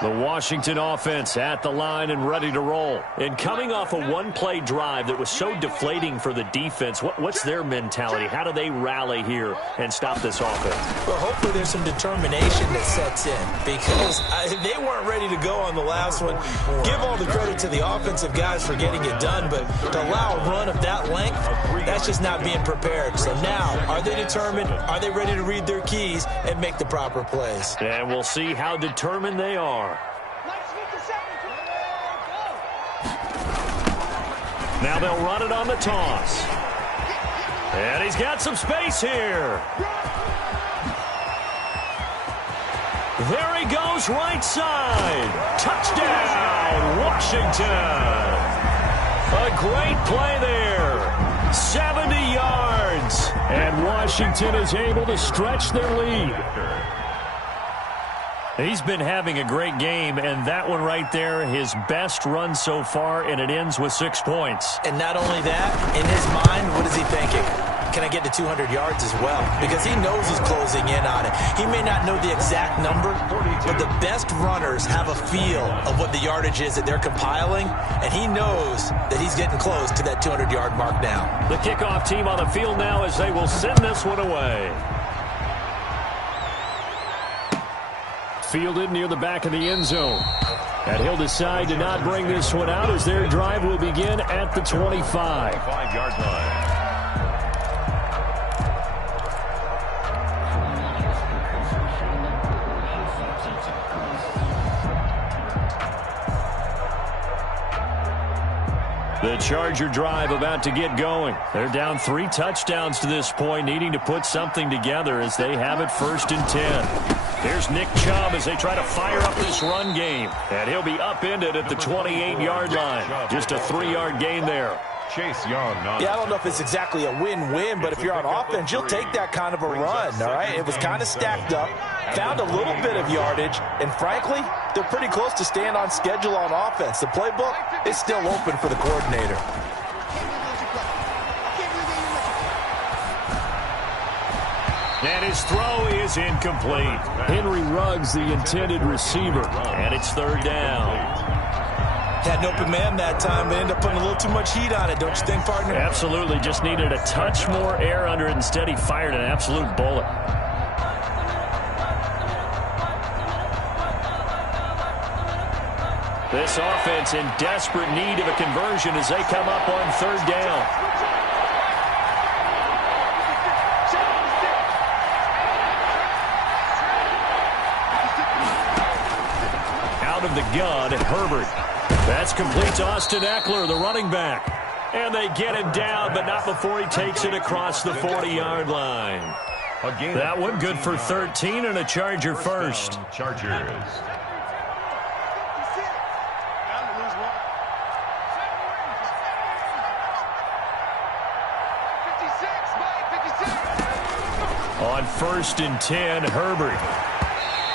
The Washington offense at the line and ready to roll. And coming off a one-play drive that was so deflating for the defense, what's their mentality? How do they rally here and stop this offense? Well, hopefully there's some determination that sets in because they weren't ready to go on the last one. Give all the credit to the offensive guys for getting it done, but to allow a run of that length, that's just not being prepared. So now, are they determined? Are they ready to read their keys and make the proper plays? And we'll see how determined they are. Now they'll run it on the toss. And he's got some space here. There he goes, right side. Touchdown, Washington. A great play there. 70 yards. And Washington is able to stretch their lead. He's been having a great game, and that one right there, his best run so far, and it ends with 6 points. And not only that, in his mind, what is he thinking? Can I get to 200 yards as well? Because he knows he's closing in on it. He may not know the exact number, but the best runners have a feel of what the yardage is that they're compiling, and he knows that he's getting close to that 200-yard mark now. The kickoff team on the field now as they will send this one away. Fielded near the back of the end zone. And he'll decide to not bring this one out as their drive will begin at the 25. 5-yard line. The Charger drive about to get going. They're down 3 touchdowns to this point, needing to put something together as they have it 1st and 10. Here's Nick Chubb as they try to fire up this run game. And he'll be upended at the 28-yard line. Just a 3-yard gain there. Chase Young. Yeah, I don't know if it's exactly a win-win, but if you're on offense, you'll take that kind of a run, all right? It was kind of stacked up, found a little bit of yardage, and frankly, they're pretty close to staying on schedule on offense. The playbook is still open for the coordinator. And his throw is incomplete. Henry Ruggs, the intended receiver, and it's 3rd down. Had an open man that time, but ended up putting a little too much heat on it, don't you think, partner? Absolutely. Just needed a touch more air under it. Instead, he fired an absolute bullet. This offense in desperate need of a conversion as they come up on 3rd down. Out of the gun, Herbert. That's complete to Austin Eckler, the running back. And they get him down, but not before he takes it across the 40-yard line. That one good for 13 and a Charger first. Chargers. On 1st and 10, Herbert.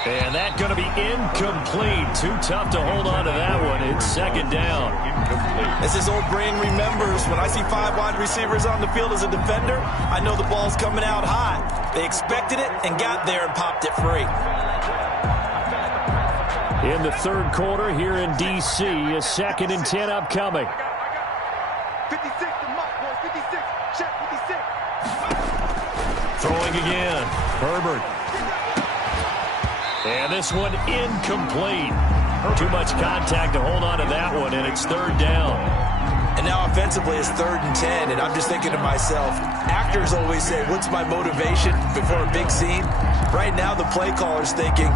And that's going to be incomplete. Too tough to hold on to that one. It's 2nd down. As his old brain remembers, when I see 5 wide receivers on the field as a defender, I know the ball's coming out hot. They expected it and got there and popped it free. In the 3rd quarter here in D.C., a 2nd and 10 upcoming. 56 to Mike, boys. 56. Check 56. Throwing again. Herbert. And this one incomplete. Too much contact to hold on to that one, and it's third down. And now offensively it's 3rd and 10, and I'm just thinking to myself, actors always say, what's my motivation before a big scene? Right now the play caller's thinking,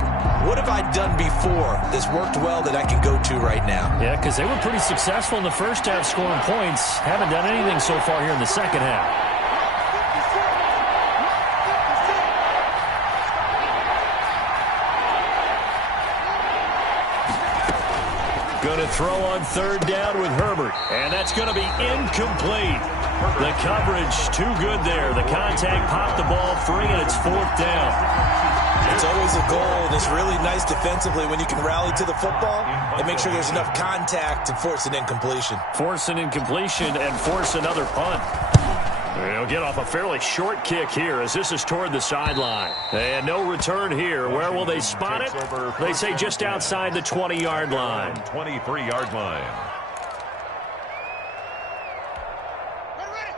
what have I done before that's worked well that I can go to right now? Yeah, because they were pretty successful in the first half scoring points. Haven't done anything so far here in the second half. Going to throw on 3rd down with Herbert, and that's going to be incomplete. The coverage too good there. The contact popped the ball free, and it's 4th down. It's always a goal, and it's really nice defensively when you can rally to the football and make sure there's enough contact to force an incompletion. Force an incompletion and force another punt. They'll get off a fairly short kick here as this is toward the sideline. And no return here. Where will they spot it? They say just outside the 20-yard line. 23-yard line.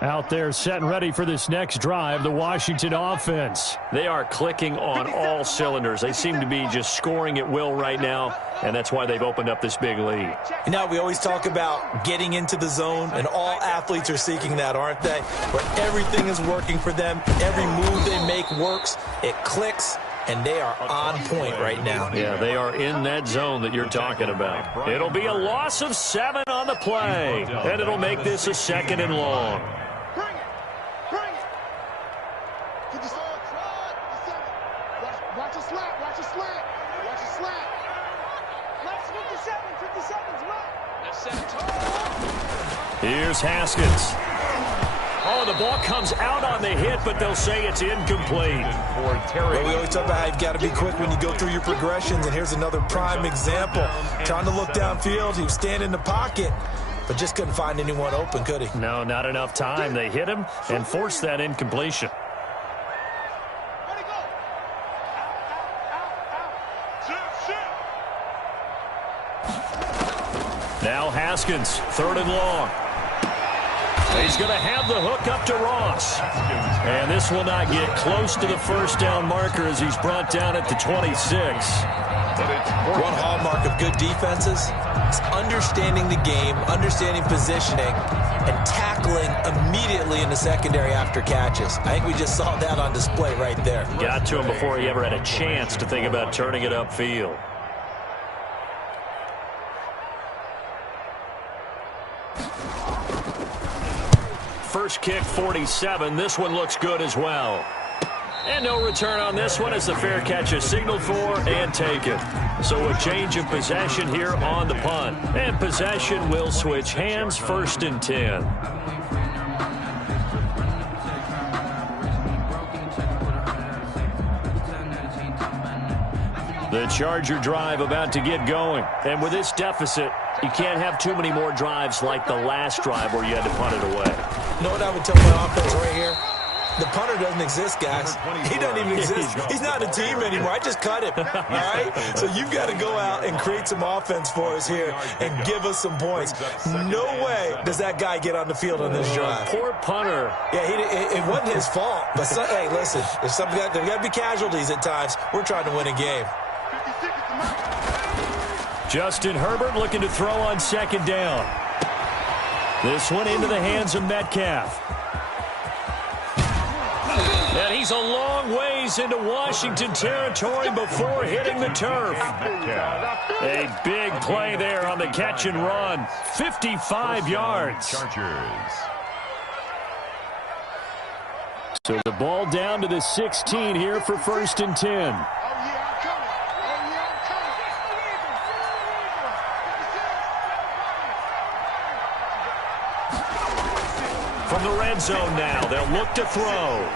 Out there set and ready for this next drive, the Washington offense. They are clicking on all cylinders. They seem to be just scoring at will right now, and that's why they've opened up this big lead. You know, we always talk about getting into the zone, and all athletes are seeking that, aren't they? Where everything is working for them, every move they make works, it clicks, and they are on point right now. Yeah, they are in that zone that you're talking about. It'll be a loss of 7 on the play, and it'll make this a 2nd and long. Watch a slap, watch a slap, watch a slap. Let's 57's left. Here's Haskins. Oh, the ball comes out on the hit, but they'll say it's incomplete. Well, we always talk about how you've got to be quick when you go through your progressions, and here's another prime example. Trying to look downfield, he was standing in the pocket, but just couldn't find anyone open, could he? No, not enough time. They hit him and forced that incompletion. Now Haskins, 3rd and long. He's going to have the hook up to Ross. And this will not get close to the 1st down marker as he's brought down at the 26. One hallmark of good defenses is understanding the game, understanding positioning, and tackling immediately in the secondary after catches. I think we just saw that on display right there. Got to him before he ever had a chance to think about turning it upfield. First kick, 47. This one looks good as well. And no return on this one as the fair catch is signaled for and taken. So a change of possession here on the punt. And possession will switch hands, 1st and 10. The Charger drive about to get going. And with this deficit, you can't have too many more drives like the last drive where you had to punt it away. You know what I would tell my offense right here? The punter doesn't exist, guys. He doesn't even exist. He's not a team anymore. I just cut him, all right? So you've got to go out and create some offense for us here and give us some points. No way does that guy get on the field on this drive. Poor punter. Yeah, it wasn't his fault. But, hey, listen, there's got to be casualties at times. We're trying to win a game. Justin Herbert looking to throw on 2nd down. This one into the hands of Metcalf. And he's a long ways into Washington territory before hitting the turf. A big play there on the catch and run. 55 yards. So the ball down to the 16 here for 1st and 10. From the red zone now, they'll look to throw.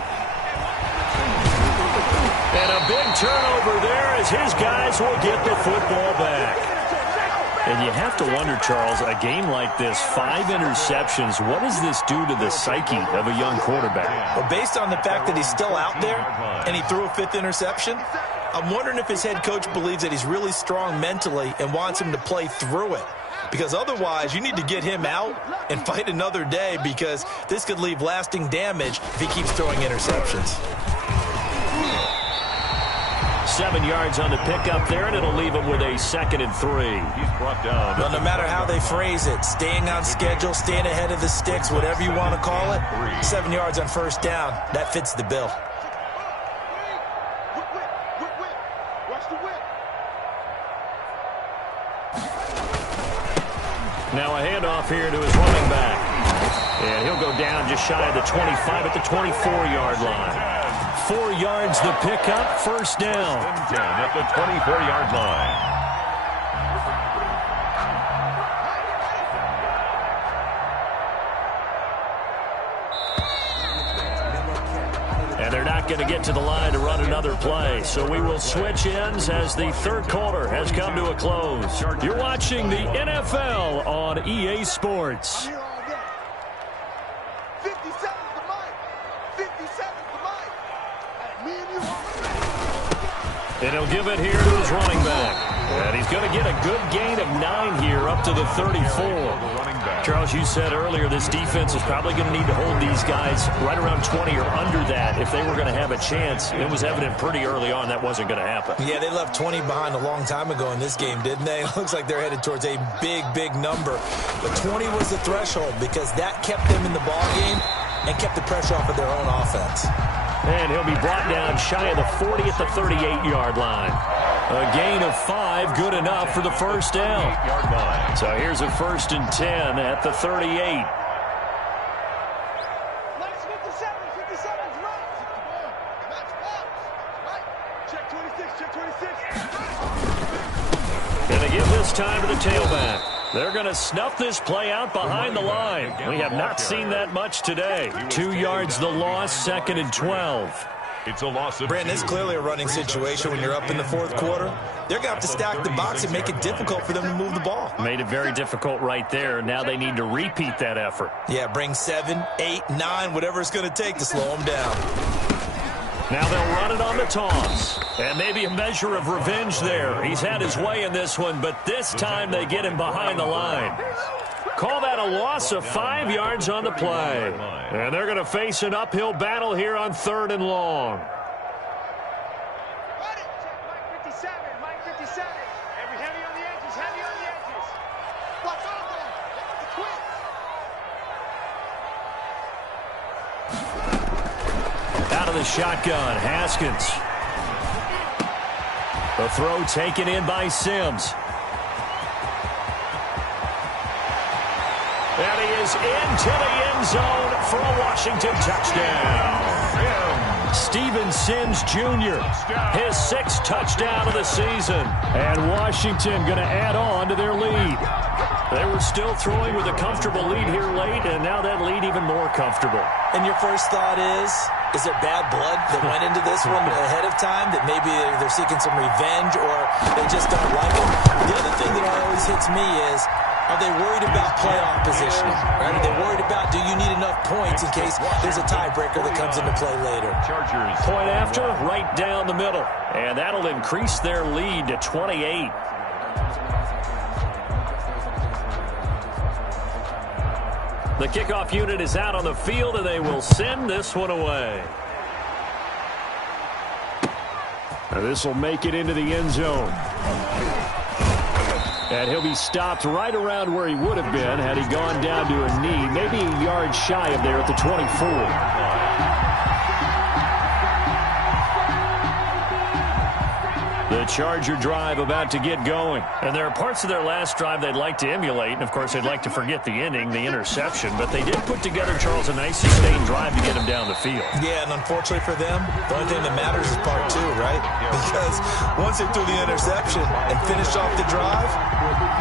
And a big turnover there as his guys will get the football back. And you have to wonder, Charles, a game like this, 5 interceptions, what does this do to the psyche of a young quarterback? Well, based on the fact that he's still out there and he threw a 5th interception, I'm wondering if his head coach believes that he's really strong mentally and wants him to play through it. because otherwise you need to get him out and fight another day, because this could leave lasting damage if he keeps throwing interceptions. 7 yards on the pickup there, and it'll leave him with a 2nd and 3. He's brought down. Well, no matter how they phrase it, staying on schedule, staying ahead of the sticks, whatever you want to call it, 7 yards on first down, that fits the bill. Now a handoff here to his running back. And he'll go down just shy of the 25 at the 24-yard line. 4 yards the pickup, first down. 10 at the 24-yard line. And they're not going to get to the line to run another play. So we will switch ends as the third quarter has come to a close. You're watching the NFL on EA Sports. And he'll give it here to his running back. And he's going to get a good gain of 9 here up to the 34. Charles, you said earlier this defense is probably going to need to hold these guys right around 20 or under that if they were going to have a chance. It was evident pretty early on that wasn't going to happen. Yeah, they left 20 behind a long time ago in this game, didn't they? It looks like they're headed towards a big, big number. But 20 was the threshold because that kept them in the ballgame and kept the pressure off of their own offense. And he'll be brought down shy of the 40 at the 38-yard line. A gain of 5, good enough for the first down. So here's a 1st and 10 at the 38. And they give this time to the tailback. They're going to snuff this play out behind the line. We have not seen that much today. 2 yards the loss, 2nd and 12. It's a loss of Brandon, it's clearly a running situation when you're up in the fourth quarter. They're going to have to stack the box and make it difficult for them to move the ball. Made it very difficult right there. Now they need to repeat that effort. Yeah, bring 7, 8, 9, whatever it's going to take to slow them down. Now they'll run it on the toss. And maybe a measure of revenge there. He's had his way in this one, but this time they get him behind the line. Call that a loss of 5 yards on the play. And they're going to face an uphill battle here on 3rd and long. Mike 57, Mike 57. Heavy on the edges, heavy on the edges. Watch out there. Out of the shotgun, Haskins. The throw taken in by Sims. And he is into the end zone for a Washington touchdown. Steven Sims Jr., his 6th touchdown of the season. And Washington going to add on to their lead. They were still throwing with a comfortable lead here late, and now that lead even more comfortable. And your first thought is there bad blood that went into this one ahead of time, that maybe they're seeking some revenge or they just don't like him? The other thing that always hits me is, are they worried about playoff positioning? Right? Are they worried about, do you need enough points in case there's a tiebreaker that comes into play later? Chargers. Point after, right down the middle. And that'll increase their lead to 28. The kickoff unit is out on the field, and they will send this one away. Now this will make it into the end zone. And he'll be stopped right around where he would have been had he gone down to a knee, maybe a yard shy of there at the 24. The Charger drive about to get going. And there are parts of their last drive they'd like to emulate. And, of course, they'd like to forget the inning, the interception. But they did put together, Charles, a nice sustained drive to get him down the field. Yeah, and unfortunately for them, the only thing that matters is part 2, right? Because once they threw the interception and finished off the drive,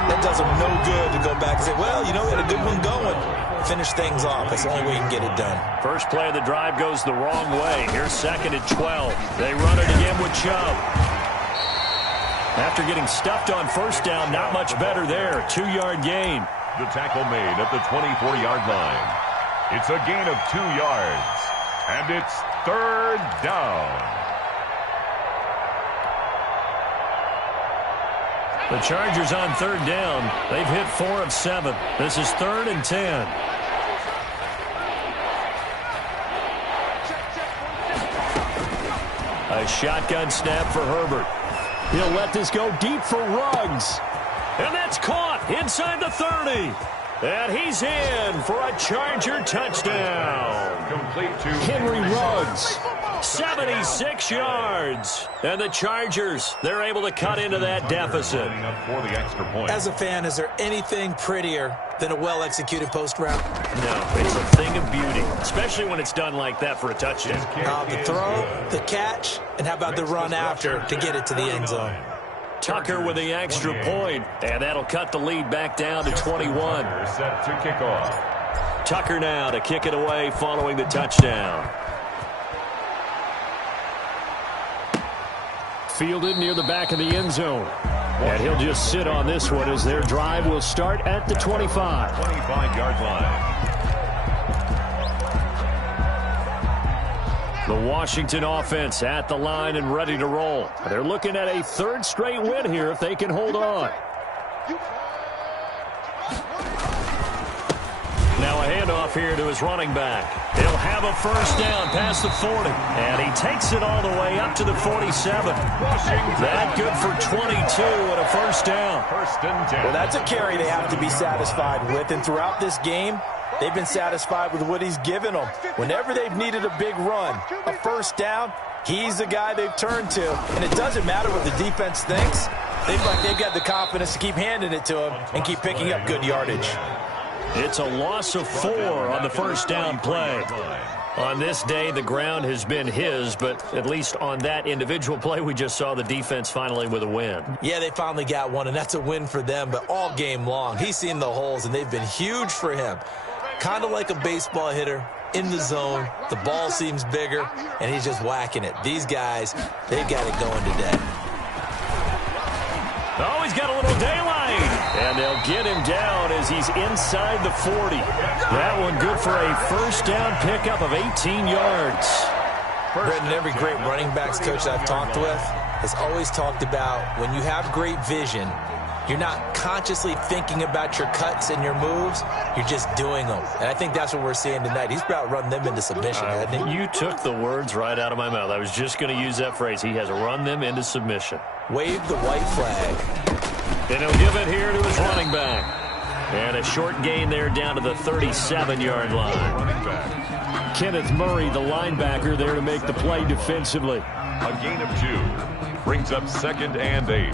that does them no good to go back and say, well, you know, we had a good one going. Finish things off. That's the only way you can get it done. First play of the drive goes the wrong way. Here's 2nd and 12. They run it again with Chubb. After getting stuffed on first down, not much better there. 2-yard gain. The tackle made at the 24-yard line. It's a gain of 2 yards. And it's 3rd down. The Chargers on third down. They've hit 4 of 7. This is 3rd and 10. A shotgun snap for Herbert. He'll let this go deep for Ruggs. And that's caught inside the 30. And he's in for a Charger touchdown. Complete to Henry Ruggs, 76 yards. And the Chargers, they're able to cut into that deficit. For the extra point. As a fan, is there anything prettier than a well-executed post route? No, it's a thing of beauty, especially when it's done like that for a touchdown. The throw, the catch, and how about the run after to get it to the end zone? Tucker with the extra point, and that'll cut the lead back down to 21. Set to kick off. Tucker now to kick it away following the touchdown. Fielded near the back of the end zone. And he'll just sit on this one as their drive will start at the 25. 25-yard line. The Washington offense at the line and ready to roll. They're looking at a 3rd straight win here if they can hold on. Now a handoff here to his running back. He'll have a first down past the 40. And he takes it all the way up to the 47. That good for 22 and a first down. First and 10. Well, that's a carry they have to be satisfied with. And throughout this game, they've been satisfied with what he's given them. Whenever they've needed a big run, a first down, he's the guy they've turned to. And it doesn't matter what the defense thinks. They've got the confidence to keep handing it to him and keep picking up good yardage. It's a loss of 4 on the first down play. On this day, the ground has been his, but at least on that individual play, we just saw the defense finally with a win. Yeah, they finally got one, and that's a win for them, but all game long, he's seen the holes, and they've been huge for him. Kind of like a baseball hitter in the zone. The ball seems bigger, and he's just whacking it. These guys, they've got it going today. Oh, he's got a little daylight. And they'll get him down as he's inside the 40. That one good for a first down pickup of 18 yards. Brendan, every great running backs coach that I've talked with has always talked about when you have great vision, you're not consciously thinking about your cuts and your moves. You're just doing them. And I think that's what we're seeing tonight. He's about run them into submission, hasn't he? You took the words right out of my mouth. I was just going to use that phrase. He has run them into submission. Wave the white flag. And he'll give it here to his running back. And a short gain there down to the 37-yard line. Kenneth Murray, the linebacker, there to make the play defensively. A gain of 2. Brings up 2nd and 8.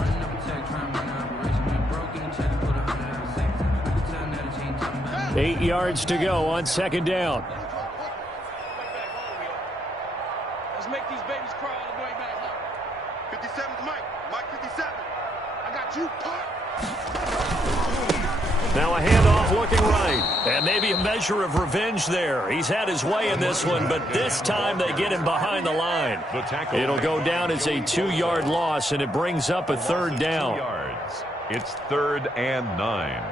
Eight yards to go on 2nd down. Let's make these babies crawl all the way back. 57's Mike. Mike 57. I got you, Pop. Now a handoff looking right. And maybe a measure of revenge there. He's had his way in this one, but this time they get him behind the line. It'll go down as a 2-yard loss, and it brings up a 3rd down. It's 3rd and 9.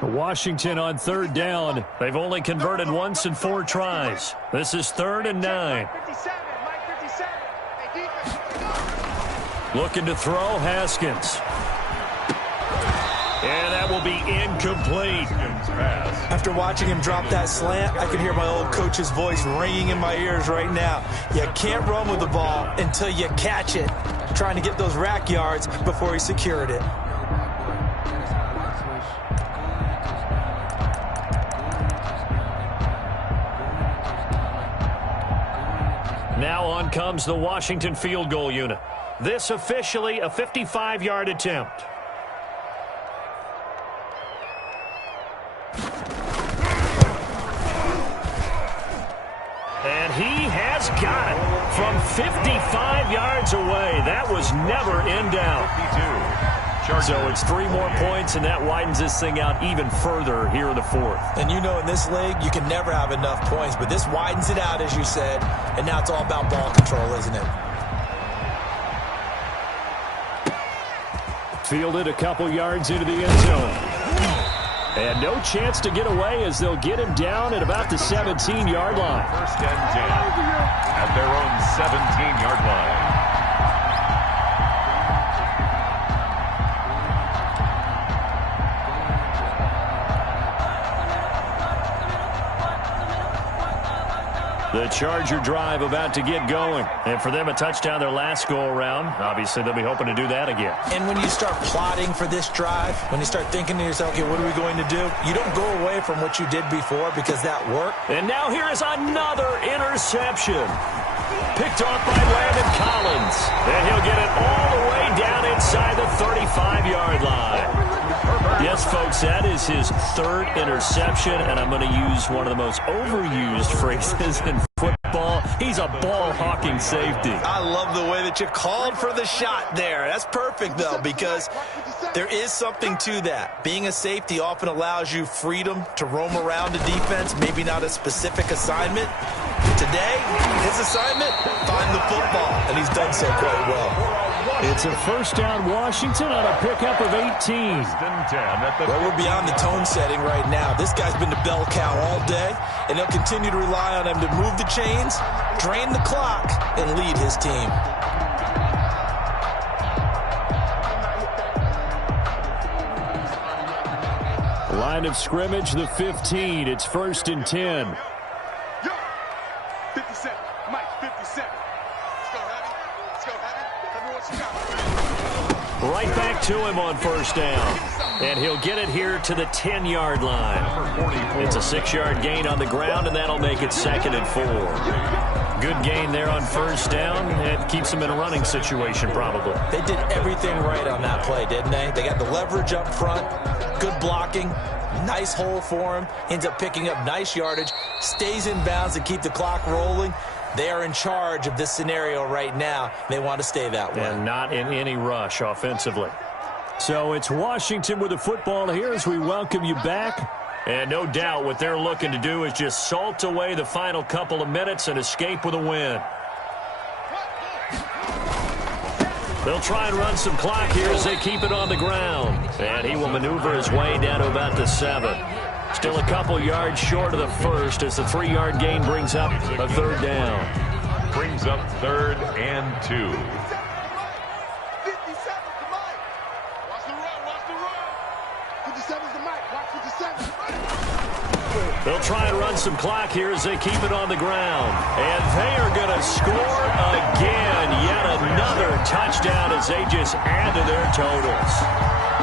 Washington on 3rd down. They've only converted once in 4 tries. This is 3rd and 9. 57, Mike 57. Hey, defense. Looking to throw, Haskins. And that will be incomplete. After watching him drop that slant, I can hear my old coach's voice ringing in my ears right now. You can't run with the ball until you catch it. Trying to get those rack yards before he secured it. Now on comes the Washington field goal unit. This officially a 55-yard attempt. And he has got it from 55 yards away. That was never in doubt. So it's 3 more points, and that widens this thing out even further here in the 4th. And you know in this league, you can never have enough points, but this widens it out, as you said, and now it's all about ball control, isn't it? Fielded a couple yards into the end zone. And no chance to get away as they'll get him down at about the 17-yard line. First and 10 at their own 17-yard line. The Charger drive about to get going. And for them, a touchdown their last go-around. Obviously, they'll be hoping to do that again. And when you start plotting for this drive, when you start thinking to yourself, okay, what are we going to do? You don't go away from what you did before because that worked. And now here is another interception. Picked off by Landon Collins. And he'll get it all the way down inside the 35-yard line. Yes, folks, that is his third interception, and I'm going to use one of the most overused phrases in football. He's a ball-hawking safety. I love the way that you called for the shot there. That's perfect, though, because there is something to that. Being a safety often allows you freedom to roam around a defense, maybe not a specific assignment. Today, his assignment, find the football, and he's done so quite well. It's a first down Washington on a pickup of 18. Well, we're beyond the tone setting right now. This guy's been the bell cow all day, and they'll continue to rely on him to move the chains, drain the clock, and lead his team. Line of scrimmage, the 15. It's first and 10. 57. Mike, 57. Let's go, Heavy. Let's go, Heavy. Tell me what you got. Right back to him on first down. And he'll get it here to the 10-yard line. It's a 6-yard gain on the ground, and that'll make it 2nd and 4. Good gain there on first down. It keeps them in a running situation, probably. They did everything right on that play, didn't they? They got the leverage up front, good blocking, nice hole for him, ends up picking up nice yardage, stays in bounds to keep the clock rolling. They are in charge of this scenario right now. They want to stay that way. And not in any rush offensively. So it's Washington with the football here as we welcome you back. And no doubt what they're looking to do is just salt away the final couple of minutes and escape with a win. They'll try and run some clock here as they keep it on the ground. And he will maneuver his way down to about the 7. Still a couple yards short of the first as the 3-yard gain brings up a third down. Brings up 3rd and 2. 57 to Mike. Watch the run. Watch the run. 57's to Mike. Watch 57. They'll try and run some clock here as they keep it on the ground. And they are going to score again. Yet another touchdown as they just add to their totals.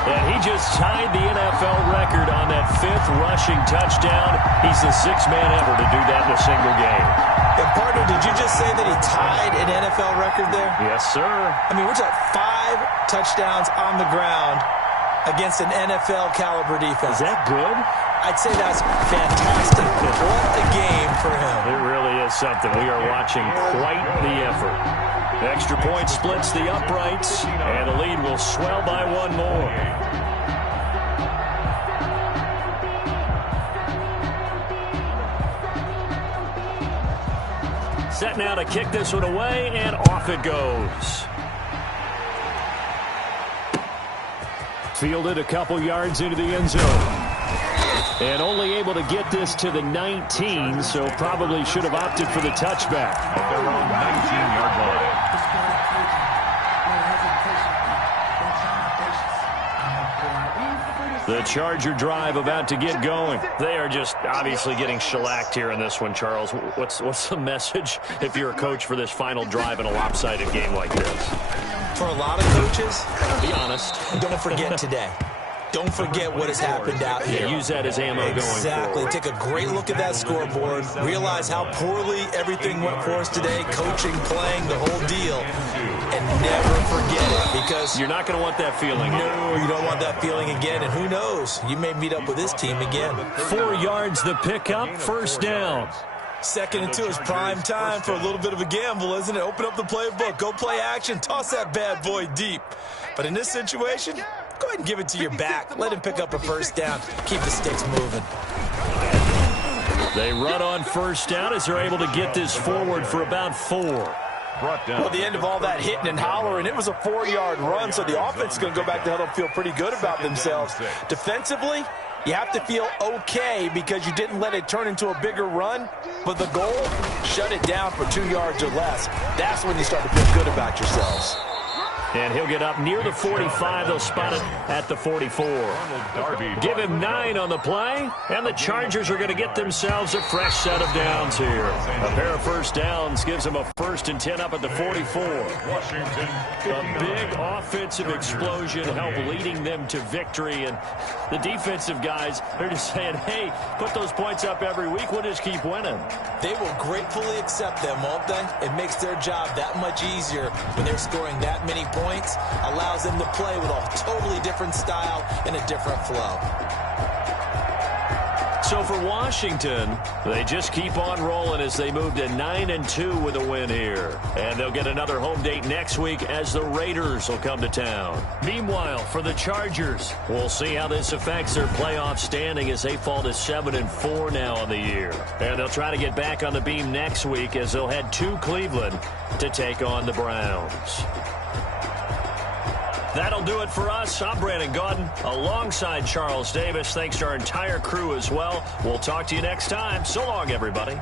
And he just tied the NFL record on that 5th rushing touchdown. He's the 6th man ever to do that in a single game. And partner, did you just say that he tied an NFL record there? Yes, sir. I mean, we're talking 5 touchdowns on the ground against an NFL caliber defense. Is that good? I'd say that's fantastic. What a game for him. It really is something. We are watching quite the effort. Extra point splits the uprights, and the lead will swell by one more. Set now to kick this one away, and off it goes. Fielded a couple yards into the end zone. And only able to get this to the 19, so probably should have opted for the touchback. At their own 19-yard line. The Charger drive about to get going. They are just obviously getting shellacked here in this one, Charles. What's the message if you're a coach for this final drive in a lopsided game like this? For a lot of coaches, be honest, don't forget today. Don't forget what has happened out here. Use that as ammo going forward. Exactly. Take a great look at that scoreboard. Realize how poorly everything went for us today. Coaching, playing, the whole deal. And never forget it, because you're not going to want that feeling. No, you don't want that feeling again. And who knows? You may meet up with this team again. 4 yards the pickup, first down. 2nd and 2 is prime time for a little bit of a gamble, isn't it? Open up the playbook. Go play action. Toss that bad boy deep. But in this situation, go ahead and give it to your back. Let him pick up a first down. Keep the sticks moving. They run on first down as they're able to get this forward for about 4. brought down. Well, the end of all that hitting and hollering, it was a 4-yard run, so the offense is going to go back to huddle and feel pretty good about themselves. Defensively, you have to feel okay because you didn't let it turn into a bigger run, but the goal, shut it down for 2 yards or less. That's when you start to feel good about yourselves. And he'll get up near the 45. They'll spot it at the 44. Give him 9 on the play, and the Chargers are going to get themselves a fresh set of downs here. A pair of first downs gives them a 1st and 10 up at the 44. A big offensive explosion helped leading them to victory, and the defensive guys, they're just saying, hey, put those points up every week. We'll just keep winning. They will gratefully accept them, won't they? It makes their job that much easier when they're scoring that many points. Allows them to play with a totally different style and a different flow. So for Washington, they just keep on rolling as they move to 9-2 with a win here. And they'll get another home date next week as the Raiders will come to town. Meanwhile, for the Chargers, we'll see how this affects their playoff standing as they fall to 7-4 now on the year. And they'll try to get back on the beam next week as they'll head to Cleveland to take on the Browns. That'll do it for us. I'm Brandon Gaudin alongside Charles Davis. Thanks to our entire crew as well. We'll talk to you next time. So long, everybody.